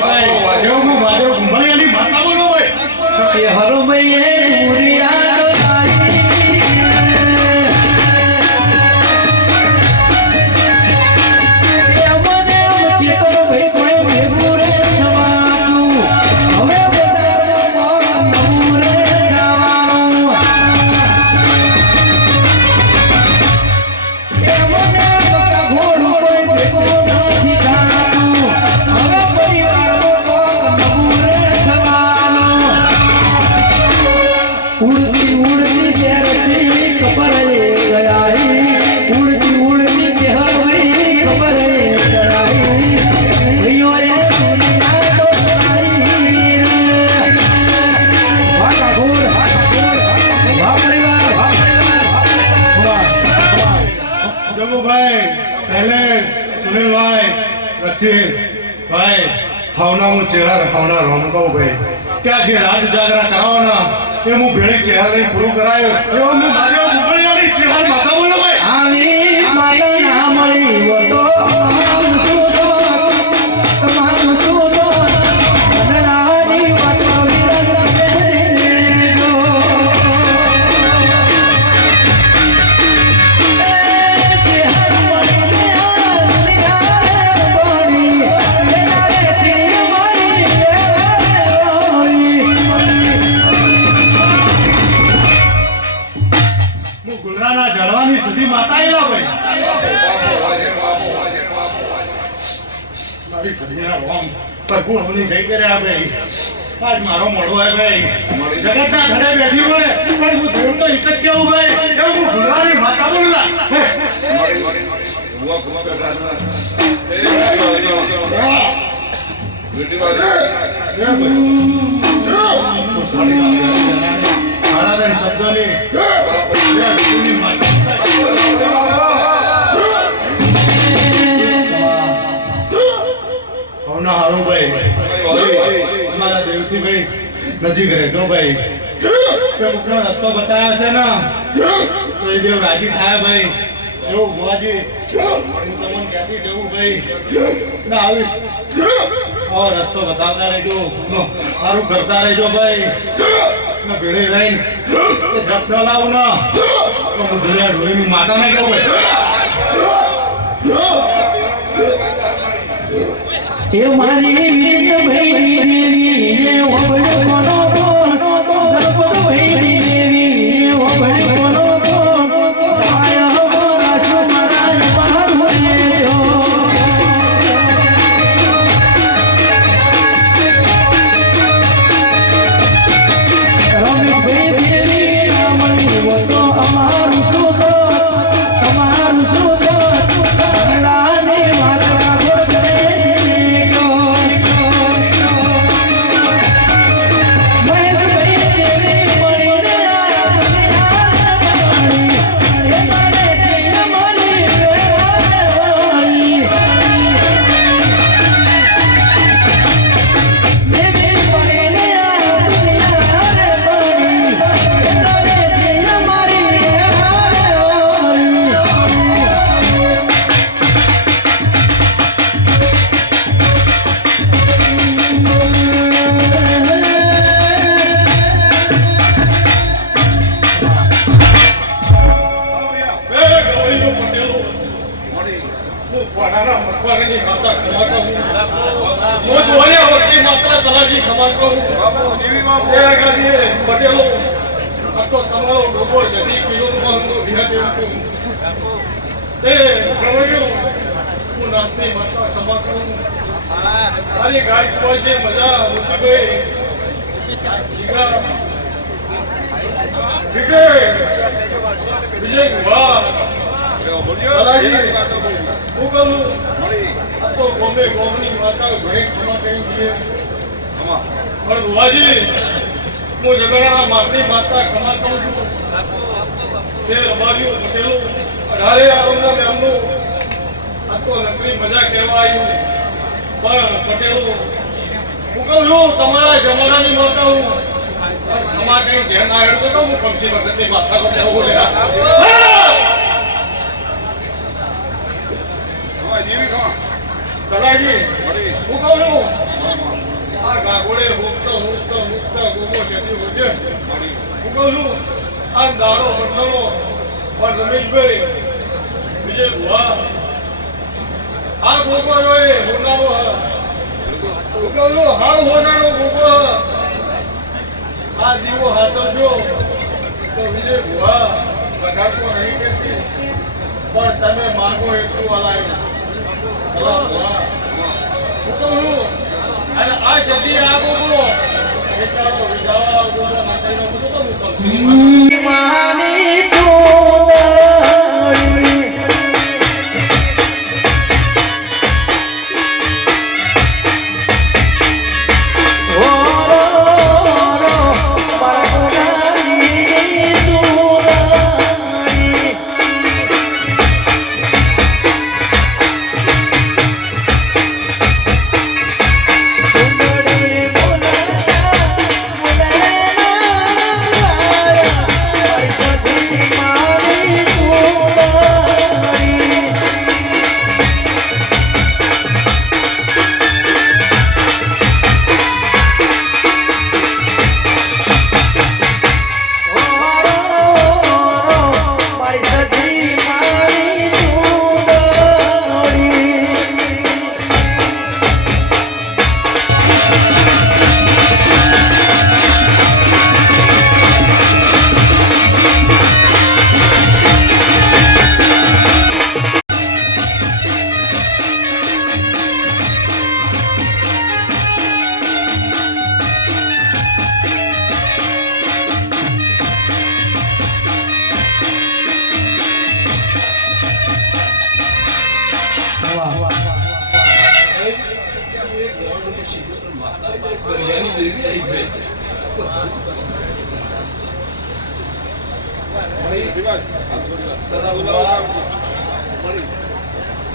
ભાઈ એવું હું મહાદેવ ઘુમળિયાની માતા બોલો ભાઈ શેહરો ભાઈએ મુરિયા ભાઈ ખાવના હું ચહેરા ખાવના રોમ કહું ભાઈ ક્યાં જે રાજ જાગરા કરાવવાના એ હું ભેળી ચહેરા લઈને પૂરું કરાયો એવો હું મારી મુગળિયાની ચહેરા માતા બોલો ભાઈ આવી માયા ના મળી હો તો તમારું શું તો અનનાની વાતો ગુલરાના જડવાની સુધી માતા આવેલા ભાઈ મારી કન્યા રોમ પ્રભુ હમની જઈ કર્યા ભાઈ આજ મારો મોડો હોય ભાઈ જગતના ઘરે બેઠી હોય પણ હું દેવ તો એક જ કેવું ભાઈ એવું હું ગુલરાની માતા બોલલા શબ્દોની હારું ભાઈ અમારા દેવથી ભાઈ નજીક રહેજો ભાઈ ઉપનો રસ્તો બતાવ્યો છે ને તો એ દેવ રાજી થાય ભાઈ એવું ભુવાજી હું તમને કહેતી જવું ભાઈ ના આવીશ આવો રસ્તો બતાવતા રહેજો સારું કરતા રહેજો ભાઈ ભેળી રહીને જસ ન લાવું ને તો હું દુનિયા ઢોરીની માતા ને કહું એ મારી વીર ભૈરી દેવી એ ઓબડ કોનો કોનો ગણપત ભૈરી દેવી એ ઓબડ કોનો કોનો આયા મારા સુમરાજ બહાર હોયો રમેશ ભૈરી દેવી રામણી વસો અમારું સુતો તમારું સુતો કનડાને મારા ગોદરે અમાર કઈ ધ્યાન ના હેડતો તો હું કમસી વખતની માથા પર આવું બોલે કલાજી હું કહું છું આ ગાગોડે મુક્ત ગોગો છેતી હોજે હું કહું છું આ દાડો મંડળો પણ રમેશભાઈ વિજય ભુવા આ ગોગો જોઈ હોનારો હું કહું છું હાવ હોનારો ગોગો આ જીવો હાથો છો તો વિજય ભુવા કદાચ નહીં કરતી પણ તમે માગો એટલું હલાય અને આ સદી આ ગોગો એકાડો વિજાવા ગોગો નાખીનો બધું તો મુકમ માની તોડી ઓરો પરગોડાની તોડી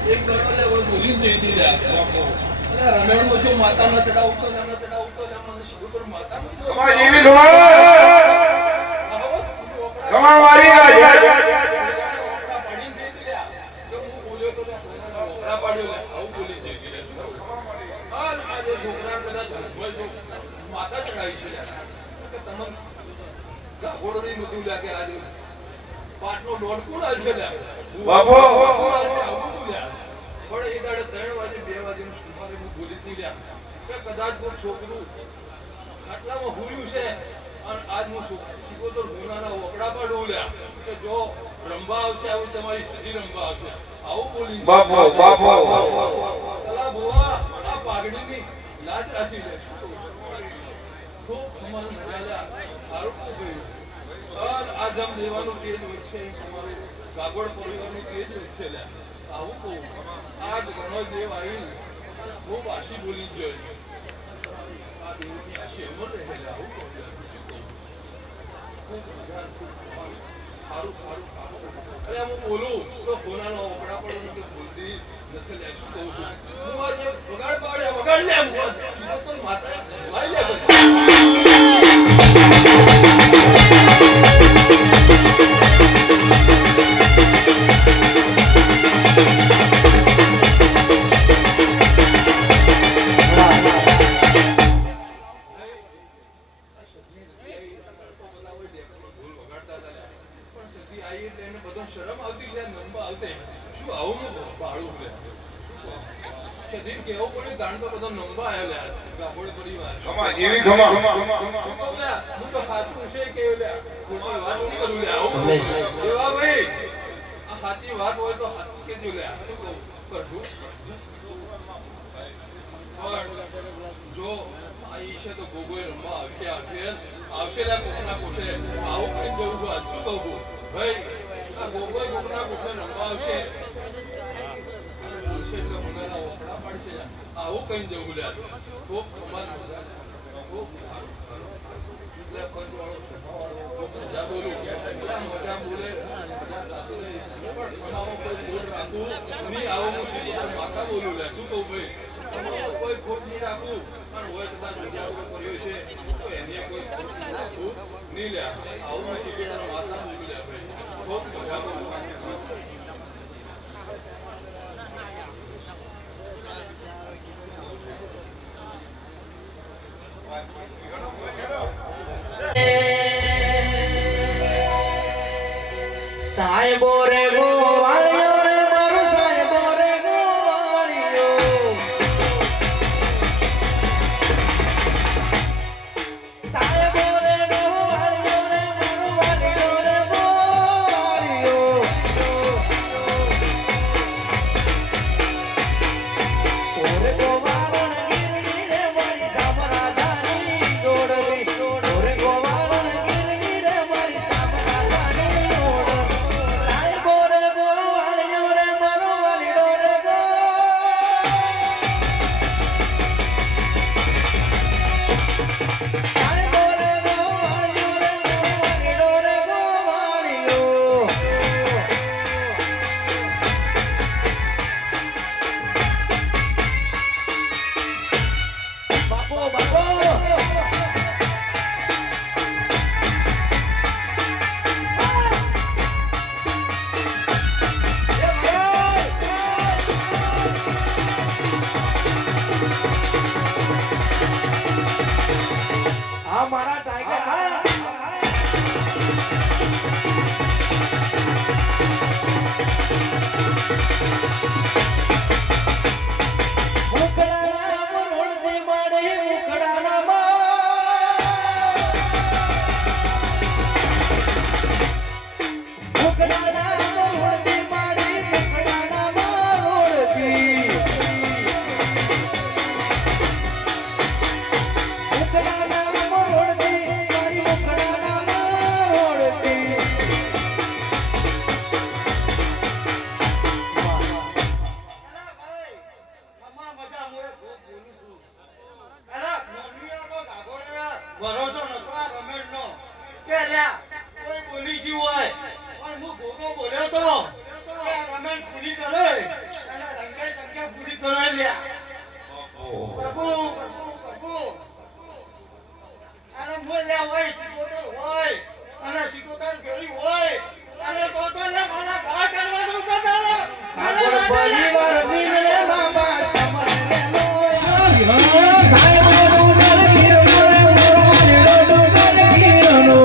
એક દરવાજે ઓય બોલી દઈ દીધા અરે રમેણ મો જો માતા ન ચડાવતો મને શીખો પર માતા કમા જીવી કમા વાળી આ પાડી દઈ દીધા તો હું બોલ્યો તો ઓપરા પાડ્યો લે આવું બોલી દઈ દીધા હાલ આજે છોકરા કદાચ માતા ચડાવી છે કે તમને ગાગોડો ની બધું લાગે આજે પાટનો દોડ કોણ આવશે લે બાપો પણ એ દાડે 3 વાગે 2 વાગે નું સુમારે હું બોલી હતી લ્યા કે કદાચ કોઈ છોકરું ખાટલામાં હુર્યું છે અને આજ હું શીખો તો ગુનાના ઓકડા પાડું લ્યા કે જો રંબા આવશે આવું તમારી સજી રંબા આવશે આવું બોલી બાપો કલા ભુવા આ પાઘડીની લાજ રાશી લે ખૂબ કમાલ મજા સારું કહ્યું અને આજમ દેવાનું તેજ હોય છે તમારું ગાગોડ પરિવારનું તેજ હોય છે લ્યા આવું કહું આજ ઘણો દેવ આવી અને ખૂબ આશી બોલી જોઈએ આ દેવની આશી અમર રહે આવું કહું ખૂબ મજા સારું અરે હું બોલું તો કોનાનો ઓકડા પડો કે બોલતી નથી લે શું કહું છું હું આજે વગાડ પાડે વગાડ લે તો માતા વાઈ લે શરમ આવતી છે નંબા આવતે શું આવું ભાડું લે સદીન કેવો પડ્યું દાણ તો બધો નંબા આયો લે ગાબોડે પરિવાર કમા જીવી કમા હું તો સાચું છે કે લે ખોટી વાત નહીં કરું લે આવું દેવા ભાઈ આ સાચી વાત હોય તો સાચું કેજો લે શું કહું કરવું જો આ ઈશે તો ગોગોય રમવા આવશે લે કોકના કોઠે આવું કઈ જવું શું કહું ભાઈ આ ગોગોય કોકના કોઠે રમવા આવશે એટલે મુંગાના ઓકડા પડશે આવું કઈ જવું લે ખૂબ કમાલ ખૂબ એટલે પંચવાળો ખૂબ મજા બોલું એટલે મજા બોલે મજા જાતો લે પણ સમાવો કોઈ બોલ રાખું નહીં આવો હું સીધો માથા બોલું લે શું કહું ભાઈ કોઈ ખોટ નહીં રાખું પણ હોય કદાચ વિચારો કર્યો છે તો એને કોઈ ખોટ નહીં રાખું નહીં લ્યા આવું નથી કે માતા બોલ્યા ભાઈ ખૂબ મજા સાહેબો રે ગોવાળિયો રે મારો સાહેબો રે ગોવાળિયો સાહેબો રે ગોવાળિયો રે મારો વાળિયો રે ગોવાળિયો ઓરે ગોવાળણ ગીરગી રે મારી સામરાજાની જોડવી ઓરે ગોવાળણ ગીરગી રે મારી સામરાજાની જોડવી સાહેબો રે ગોવાળિયો રે મારો વાળિયો રે ગો સાહેબો રે ગોવાળિયો રે મારો વાળિયો રે ગોવાળિયો બાપો બાપો આ મારા ટાઈગર મુકડાના મરોડની માડી મુકડાના મુકડાના મરોડની માડી મુકડાના મરોડથી મુકડાના મરોડથી મારી મુકડાના મરોડથી ભરોસો નતો આ રમેશનો કે લ્યા કોઈ બોલી ગયું હોય પણ હું ગોગો બોલ્યો તો કે આ રમેશ પૂરી કરે અને રંગે રંગે પૂરી કરે લ્યા પ્રભુ પ્રભુ પ્રભુ અને મોલ્યા હોય સિકોતર હોય અને સિકોતર ગળી હોય અને તો ને મારા ઘા કરવાનું કરતા આગળ પરિવાર વિનરે બાબા સમરેલો સાહેબો ડુંગર ગીરનો રે મોરો વાળિયો ડુંગર ગીરનો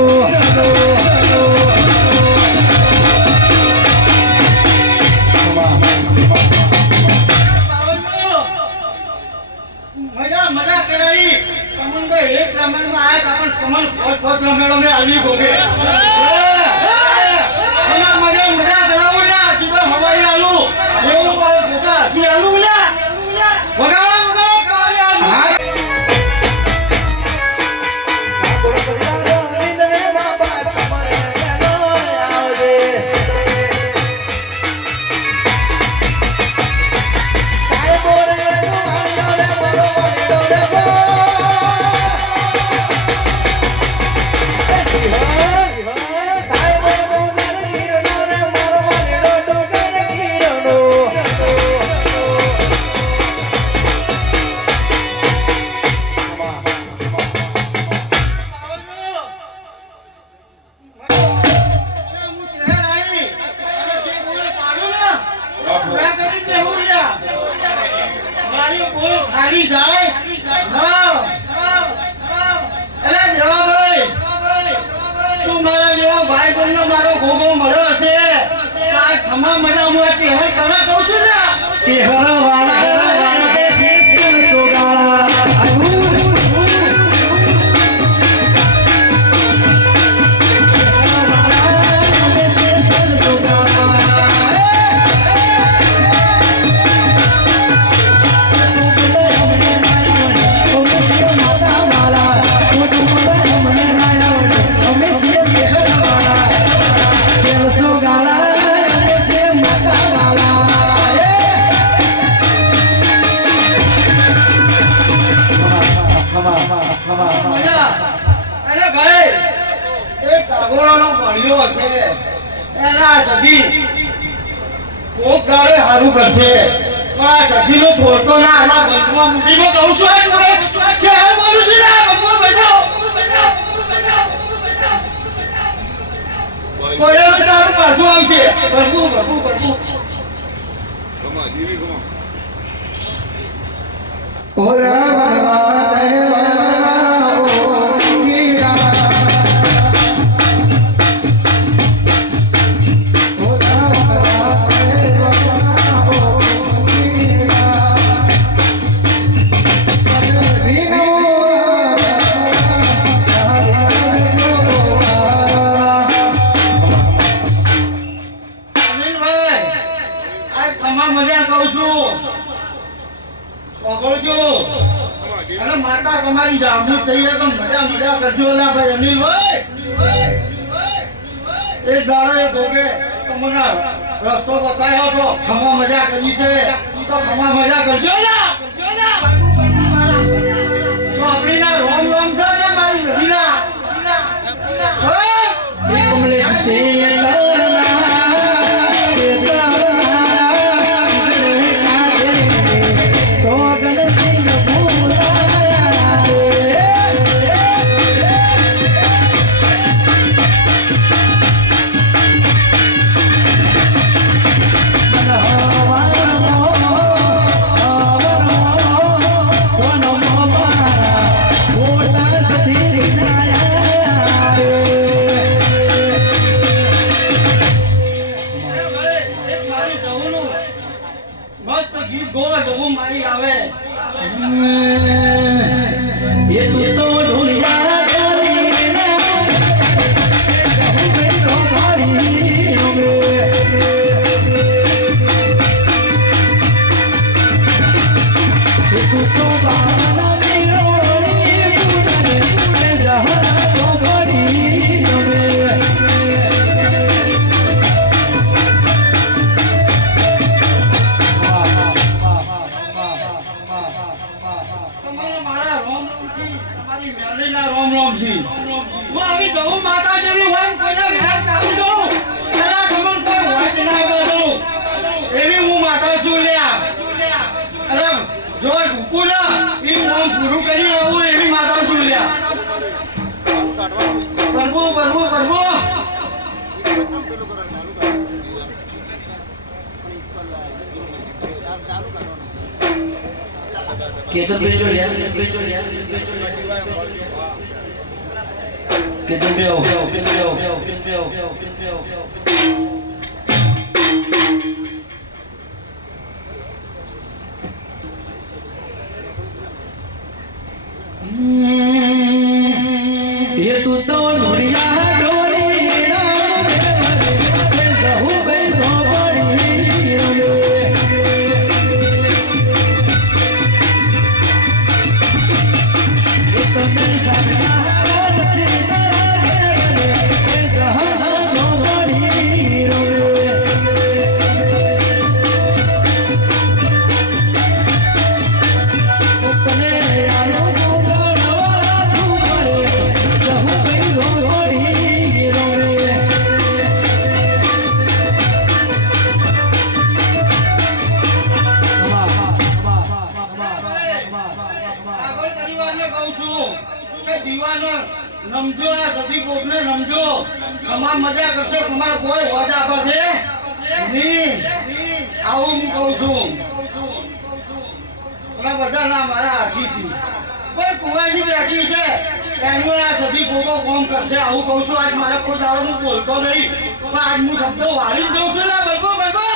મજા મજા કરાઈ તમને તો એક રમણમાં આયા પણ કમલ ફોટ ફોટ રમેલો મે આલી ગોગે મજા મજા મજા કરાવો લ્યા જીતો હવાઈ આલુ એવું કોઈ ગોગા હસી આલુ લ્યા વગાડો વગાડો કાળી આલુ આગળ પરિવાર વિનરે બાબા સમરેલો આવજે સાહેબો રે ગોવાળિયો રે મારો વાળિયો રે ગો સાહેબો ડુંગર ગીરનો રે મારો વાળિયો ડુંગર ગીરનો ખાલી જાય અરે દેવાભાઈ તું મારા જેવો ભાઈ બંધ મારો ગોગો મળ્યો છે આ ખમા મજા હું આ ચહેર તને કહું છું ને ચહેરો વાળા કે શીશ સુગાળા અરે ભાઈ એક કાગોળાનો ભણ્યો હશે એના સધી કોક દાડે હારું કરશે પણ આ સધીનો છોડતો ના આના બંધમાં મુઠીમાં કહું છું કે હાલ બોલું છું ને બંધમાં બેઠો અનિલભાઈ, આ ખમા મજા કહું છું. ઓગળજો. અને માતા તમારી જામની તૈયાર તો મજા કરજો ના ભાઈ અનિલભાઈ. એક દાડો એક ભોગે તમને રસ્તો બતાવ્યો તો ખમા મજા કરી છે તો ખમા મજા કરજો ના. તો આપણી ના રોમ રોમ છે ને મારી નદીના. કમલેશ સોગન સિંહ એક મારી જવુંનું મસ્ત ગીત ગોવા જવું મારી આવે. ये तू तो ढूंढिया તમારા મારા રોમ રોમ છી, તમારી મેરડીના રોમ રોમ છી. હું આવી જવું માતા જેવી હોય ને કોઈને વેર કાપી દઉં. પેલા તમને કોઈ વાંચ ના કરું. એવી હું માતા છું લ્યા. અરે જો ભૂકું ના એ હું પૂરું કરી લઉં એવી માતા છું લ્યા. પ્રભુ પ્રભુ પ્રભુ કેતન બેચો યાર કેતન બેઓ ये तू तो ढूंढिया આગળ પરિવારને કહું છું કે દીવાનો નમજો આ સદી કોકને નમજો. તમાર મજા કરશે તમારે કોઈ હોજ આપે છે નહીં. આવું હું કહું છું. અને બધા ના મારા આશી છે. કોઈ કુવાજી બેઠી છે એનું આ સદી કોકો કોમ કરશે આવું કહું છું. આજ મારે કોઈ દાડો હું બોલતો નહીં પણ આજ હું શબ્દો વાળી જ દઉં છું. લા બલબો બલબો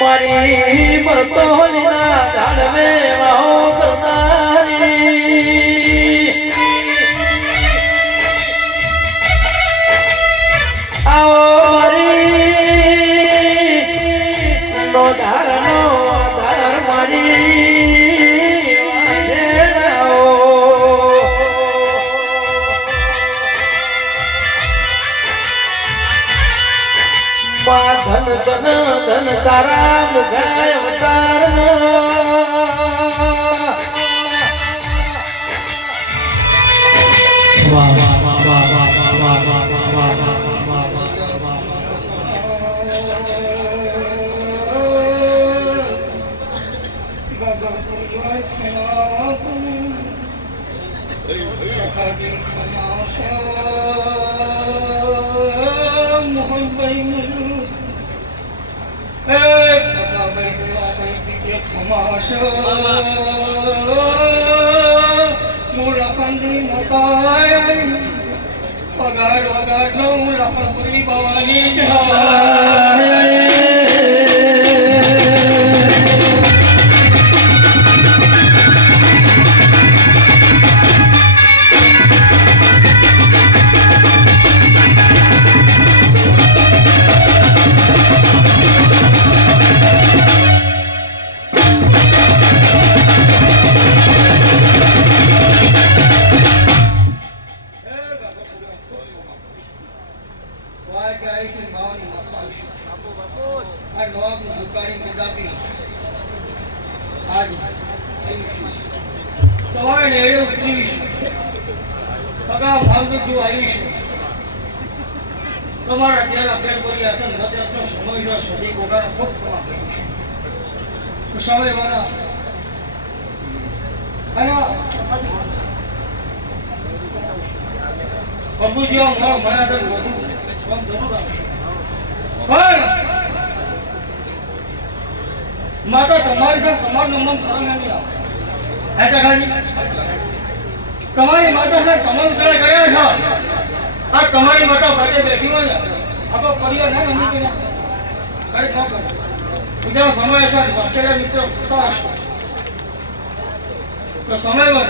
મારી બતોલીના ઝાડવે વાહો કરનારી આવો મારી નો ધાર મારી ધન ધન તારા મુખાય અવતારનો વાહ વાહ વાહ વાહ વાહ વાહ વાહ વાહ વાહ પગાર વગાર નું લખનપુરી ભવાની જાય તમારે નેડે ઉતરી છે પગા ભાંગતું થયું આવ્યું છે તમારા ત્યાં અભ્યાસ કરી આસન રથરથનો સમયનો સદી ગોગાનો ખૂબ પ્રમાણ કર્યું છે સમય મારા અને પ્રભુજી મનાદર વધુ જરૂર આવશે પણ માતા તમારી સાથે તમારું નંબર શરણ નહીં આવે તમારી માતા સાહેબ તમારું જરા ગયા છો આ તમારી માતા બાજે બેઠી હોય આપણો પરિવાર ના નમી ગયા અરે ખબર બીજા સમય હશે હોસ્ટેલના મિત્રો ફરતા હશે તો સમય બને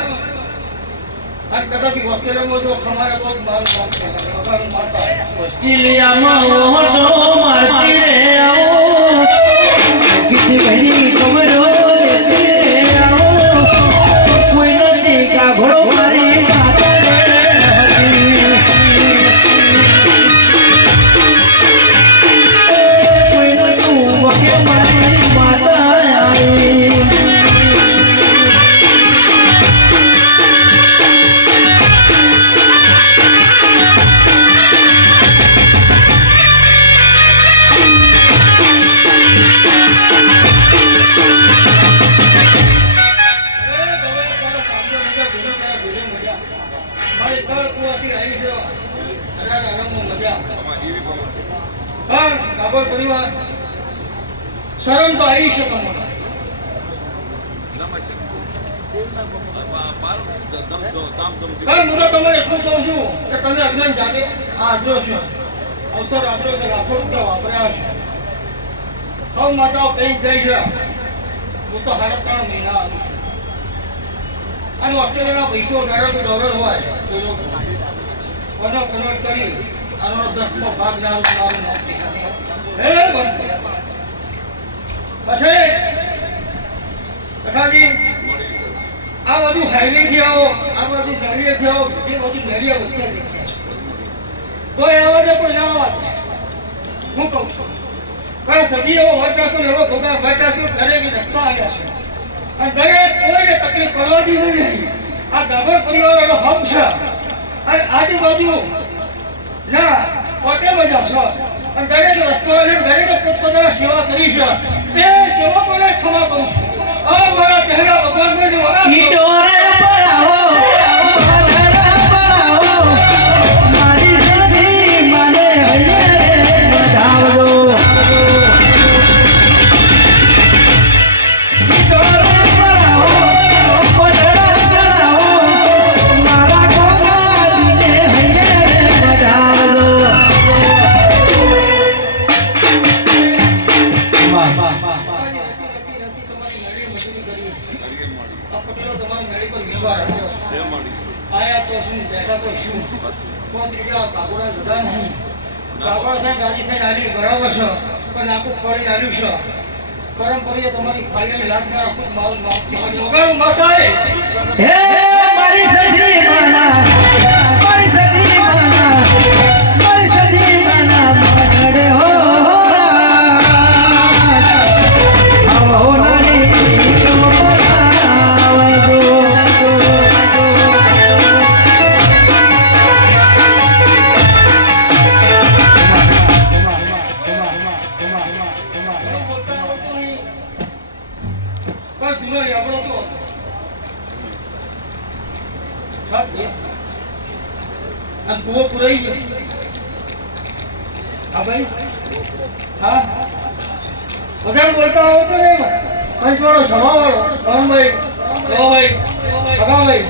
આ કદાચ હોસ્ટેલમાં જો ખમારે બહુ મારું મારતા ઓસ્ટ્રેલિયામાં ઓટો મારતી રે આવો કિતી બની ખબર લેતી રે આવો કોઈ નથી કા ઘોડો મારી માતા રે કોઈ નતું વકે મારી માતા આવી પરિવાર શરમ તો આવી છે તમને હું તો તમને એટલું કહું છું કે તમે અજ્ઞાન જાગે આદરો છો અવસર આદરો છે લાખો રૂપિયા વાપર્યા છે સૌ માતાઓ કઈ જાય છે હું તો 3.5 મહિના આવું છું અને ઓસ્ટ્રેલિયાના પૈસો ધારો કે ડોલર હોય તો કોનો કન્વર્ટ કરી આનો 10નો ભાગ ના પછી કથાજી આ બાજુ હાઈવે થી આવો આ બાજુ ગાડીએ થી આવો એ બાજુ મેળિયા વચ્ચે જગ્યા કોઈ આવા કોઈ ના આવા હું કહું છું પણ સદી એવો વટાકો એવો ભોગા વટાકો દરેક રસ્તા આવ્યા છે અને દરેક કોઈને તકલીફ પડવા દીધી નહીં આ ગાભર પરિવારનો હક છે અને આજુબાજુ ના કોટે બજાવ છો અને દરેક રસ્તો દરેક પોતપોતાના સેવા કરી છે એ સેવા કોને ખમા કહું છું મારા ચહેરા ભગવાન ને ઈટોરે પરાવો મારી સદી મને હૈયે વધાવજો ઈટોરે પરાવો પધરા ચડાવો મારા ગોગાજીને હૈયે વધાવજો વાહ વાહ વાહ આયા તો શું બેઠા તો શું 5 રૂપિયા કાગોડા જતા નહીં કાગોડા સાહેબ ગાડી સાહેબ આલી બરાબર છે પણ આખું ફળી આલ્યું છે પરમ કરીએ તમારી ફાળીની લાગ ના આખું મારું માપ છે વગાડું માતા હે મારી સજી માના મારી સજી માના મારી સજી માના મનડે હો પણ જૂનો લેબડો તો સાથ દે અને કૂવો પુરાઈ ગયો હા ભાઈ હા વધારે બોલતા આવો તો નહીં પંચવાળો સભાવાળો ભાઈ ભગાભાઈ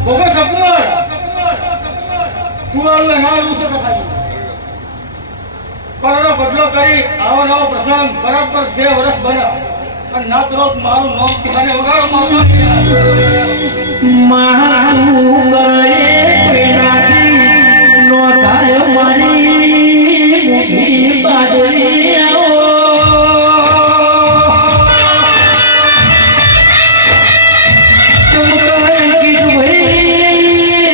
ભોગો સપનું સુવાળું ના રૂસો તો ખાઈ પરનો બદલો કરી આવો નવો પ્રસંગ બરાબર 2 વર્ષ બન્યા અને ના તો મારું નામ કહેવાને વગાડો મારો મારું કરે પેડાથી નો થાય મારી મુઠી બાદરી આવો ચમકાય કીધું ભાઈ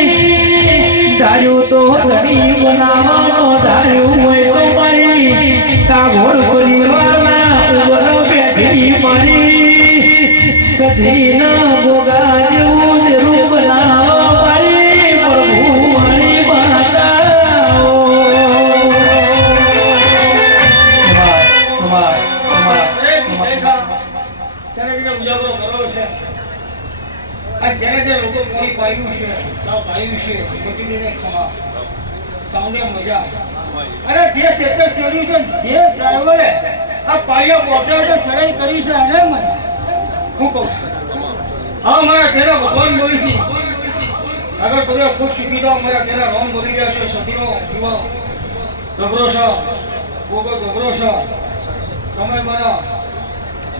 ધાર્યું તો ધણી બનાવવાનો ધાર્યું હોય તો મારી કાગોળ પરિવારના ઉભરો બેઠી મારી સધીના ભોગા જેવું દેરું બનાવવા મારી પ્રભુ મારી માતાઓ ઉજાગરો કરો છે આ જેને જે લોકો કોઈ પાયું છે તાવ પાયું છે બધી ખમા સાઉન્ડે મજા અરે જે સેક્ટર ચડ્યું છે જે ડ્રાઈવરે આ પાયા બોર્ડર પર ચડાઈ કરી છે અને મજા હું કહું છું હા મારા જેના ભગવાન બોલી છે આગળ બધા ખૂબ શીખી દો મારા જેના રોમ બોલી રહ્યા છે સતીનો યુવા ગભરો છે કોકો ગભરો છે સમય મારા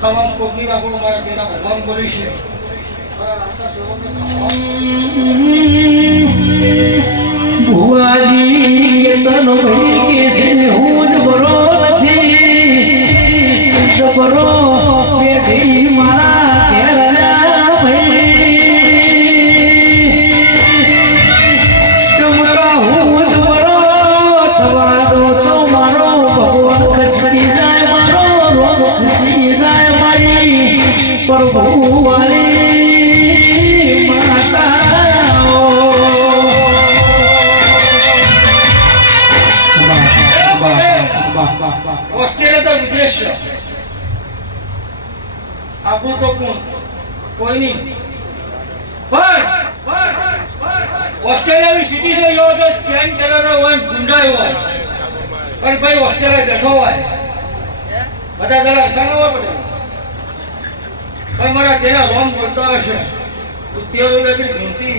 તમામ કોકની રાખો મારા જેના ભગવાન બોલી છે ભુવાજી તનો ભાઈ કે છે હું જ બરો નથી જબરો બેઠી મારા ઘેરના ભાઈ ચમકા હું જ બરો થવા દો તો મારો ભગવાન ખસી જાય મારો રોગ ખસી જાય મારી પ્રભુ વાલી માતાઓ ઓસ્ટ્રેલિયા તો વિદેશ છે આપણું તો કોઈ નહીં પણ ઓસ્ટ્રેલિયાની સિટી છે એવો તો ચેન્જ કરેલો હોય ગુંડાયો હોય પણ ભાઈ ઓસ્ટ્રેલિયા બેઠો હોય બધા જરા અડધા હોય પડે પણ મારા જેના રોમ બોલતા હશે ઉત્તેજોની ધૂળતી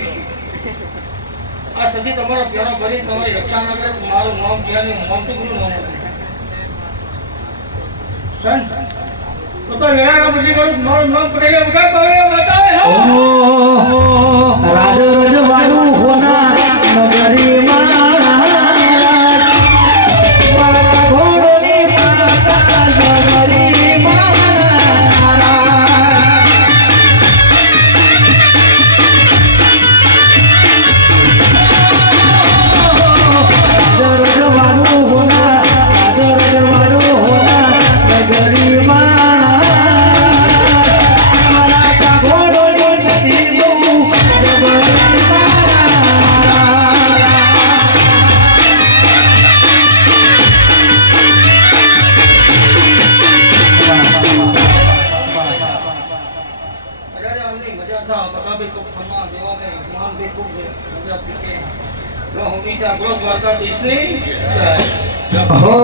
આ સદી તમારો પ્યારો ભરી તમારી રક્ષા ના કરે મારું નામ જ્યાં નામ તો ગુરુ નામ સન તો વેરાના બદલી કરું મારું નામ પડે વગર પાવે બતાવે રાજ રજવાડું હોના નગરી મારા ઘોડોની માતા નગરી મારા રજવાડું હોના નગરી મારા ઘોડોની સતી જાગૃત વાર્તા દેશની હો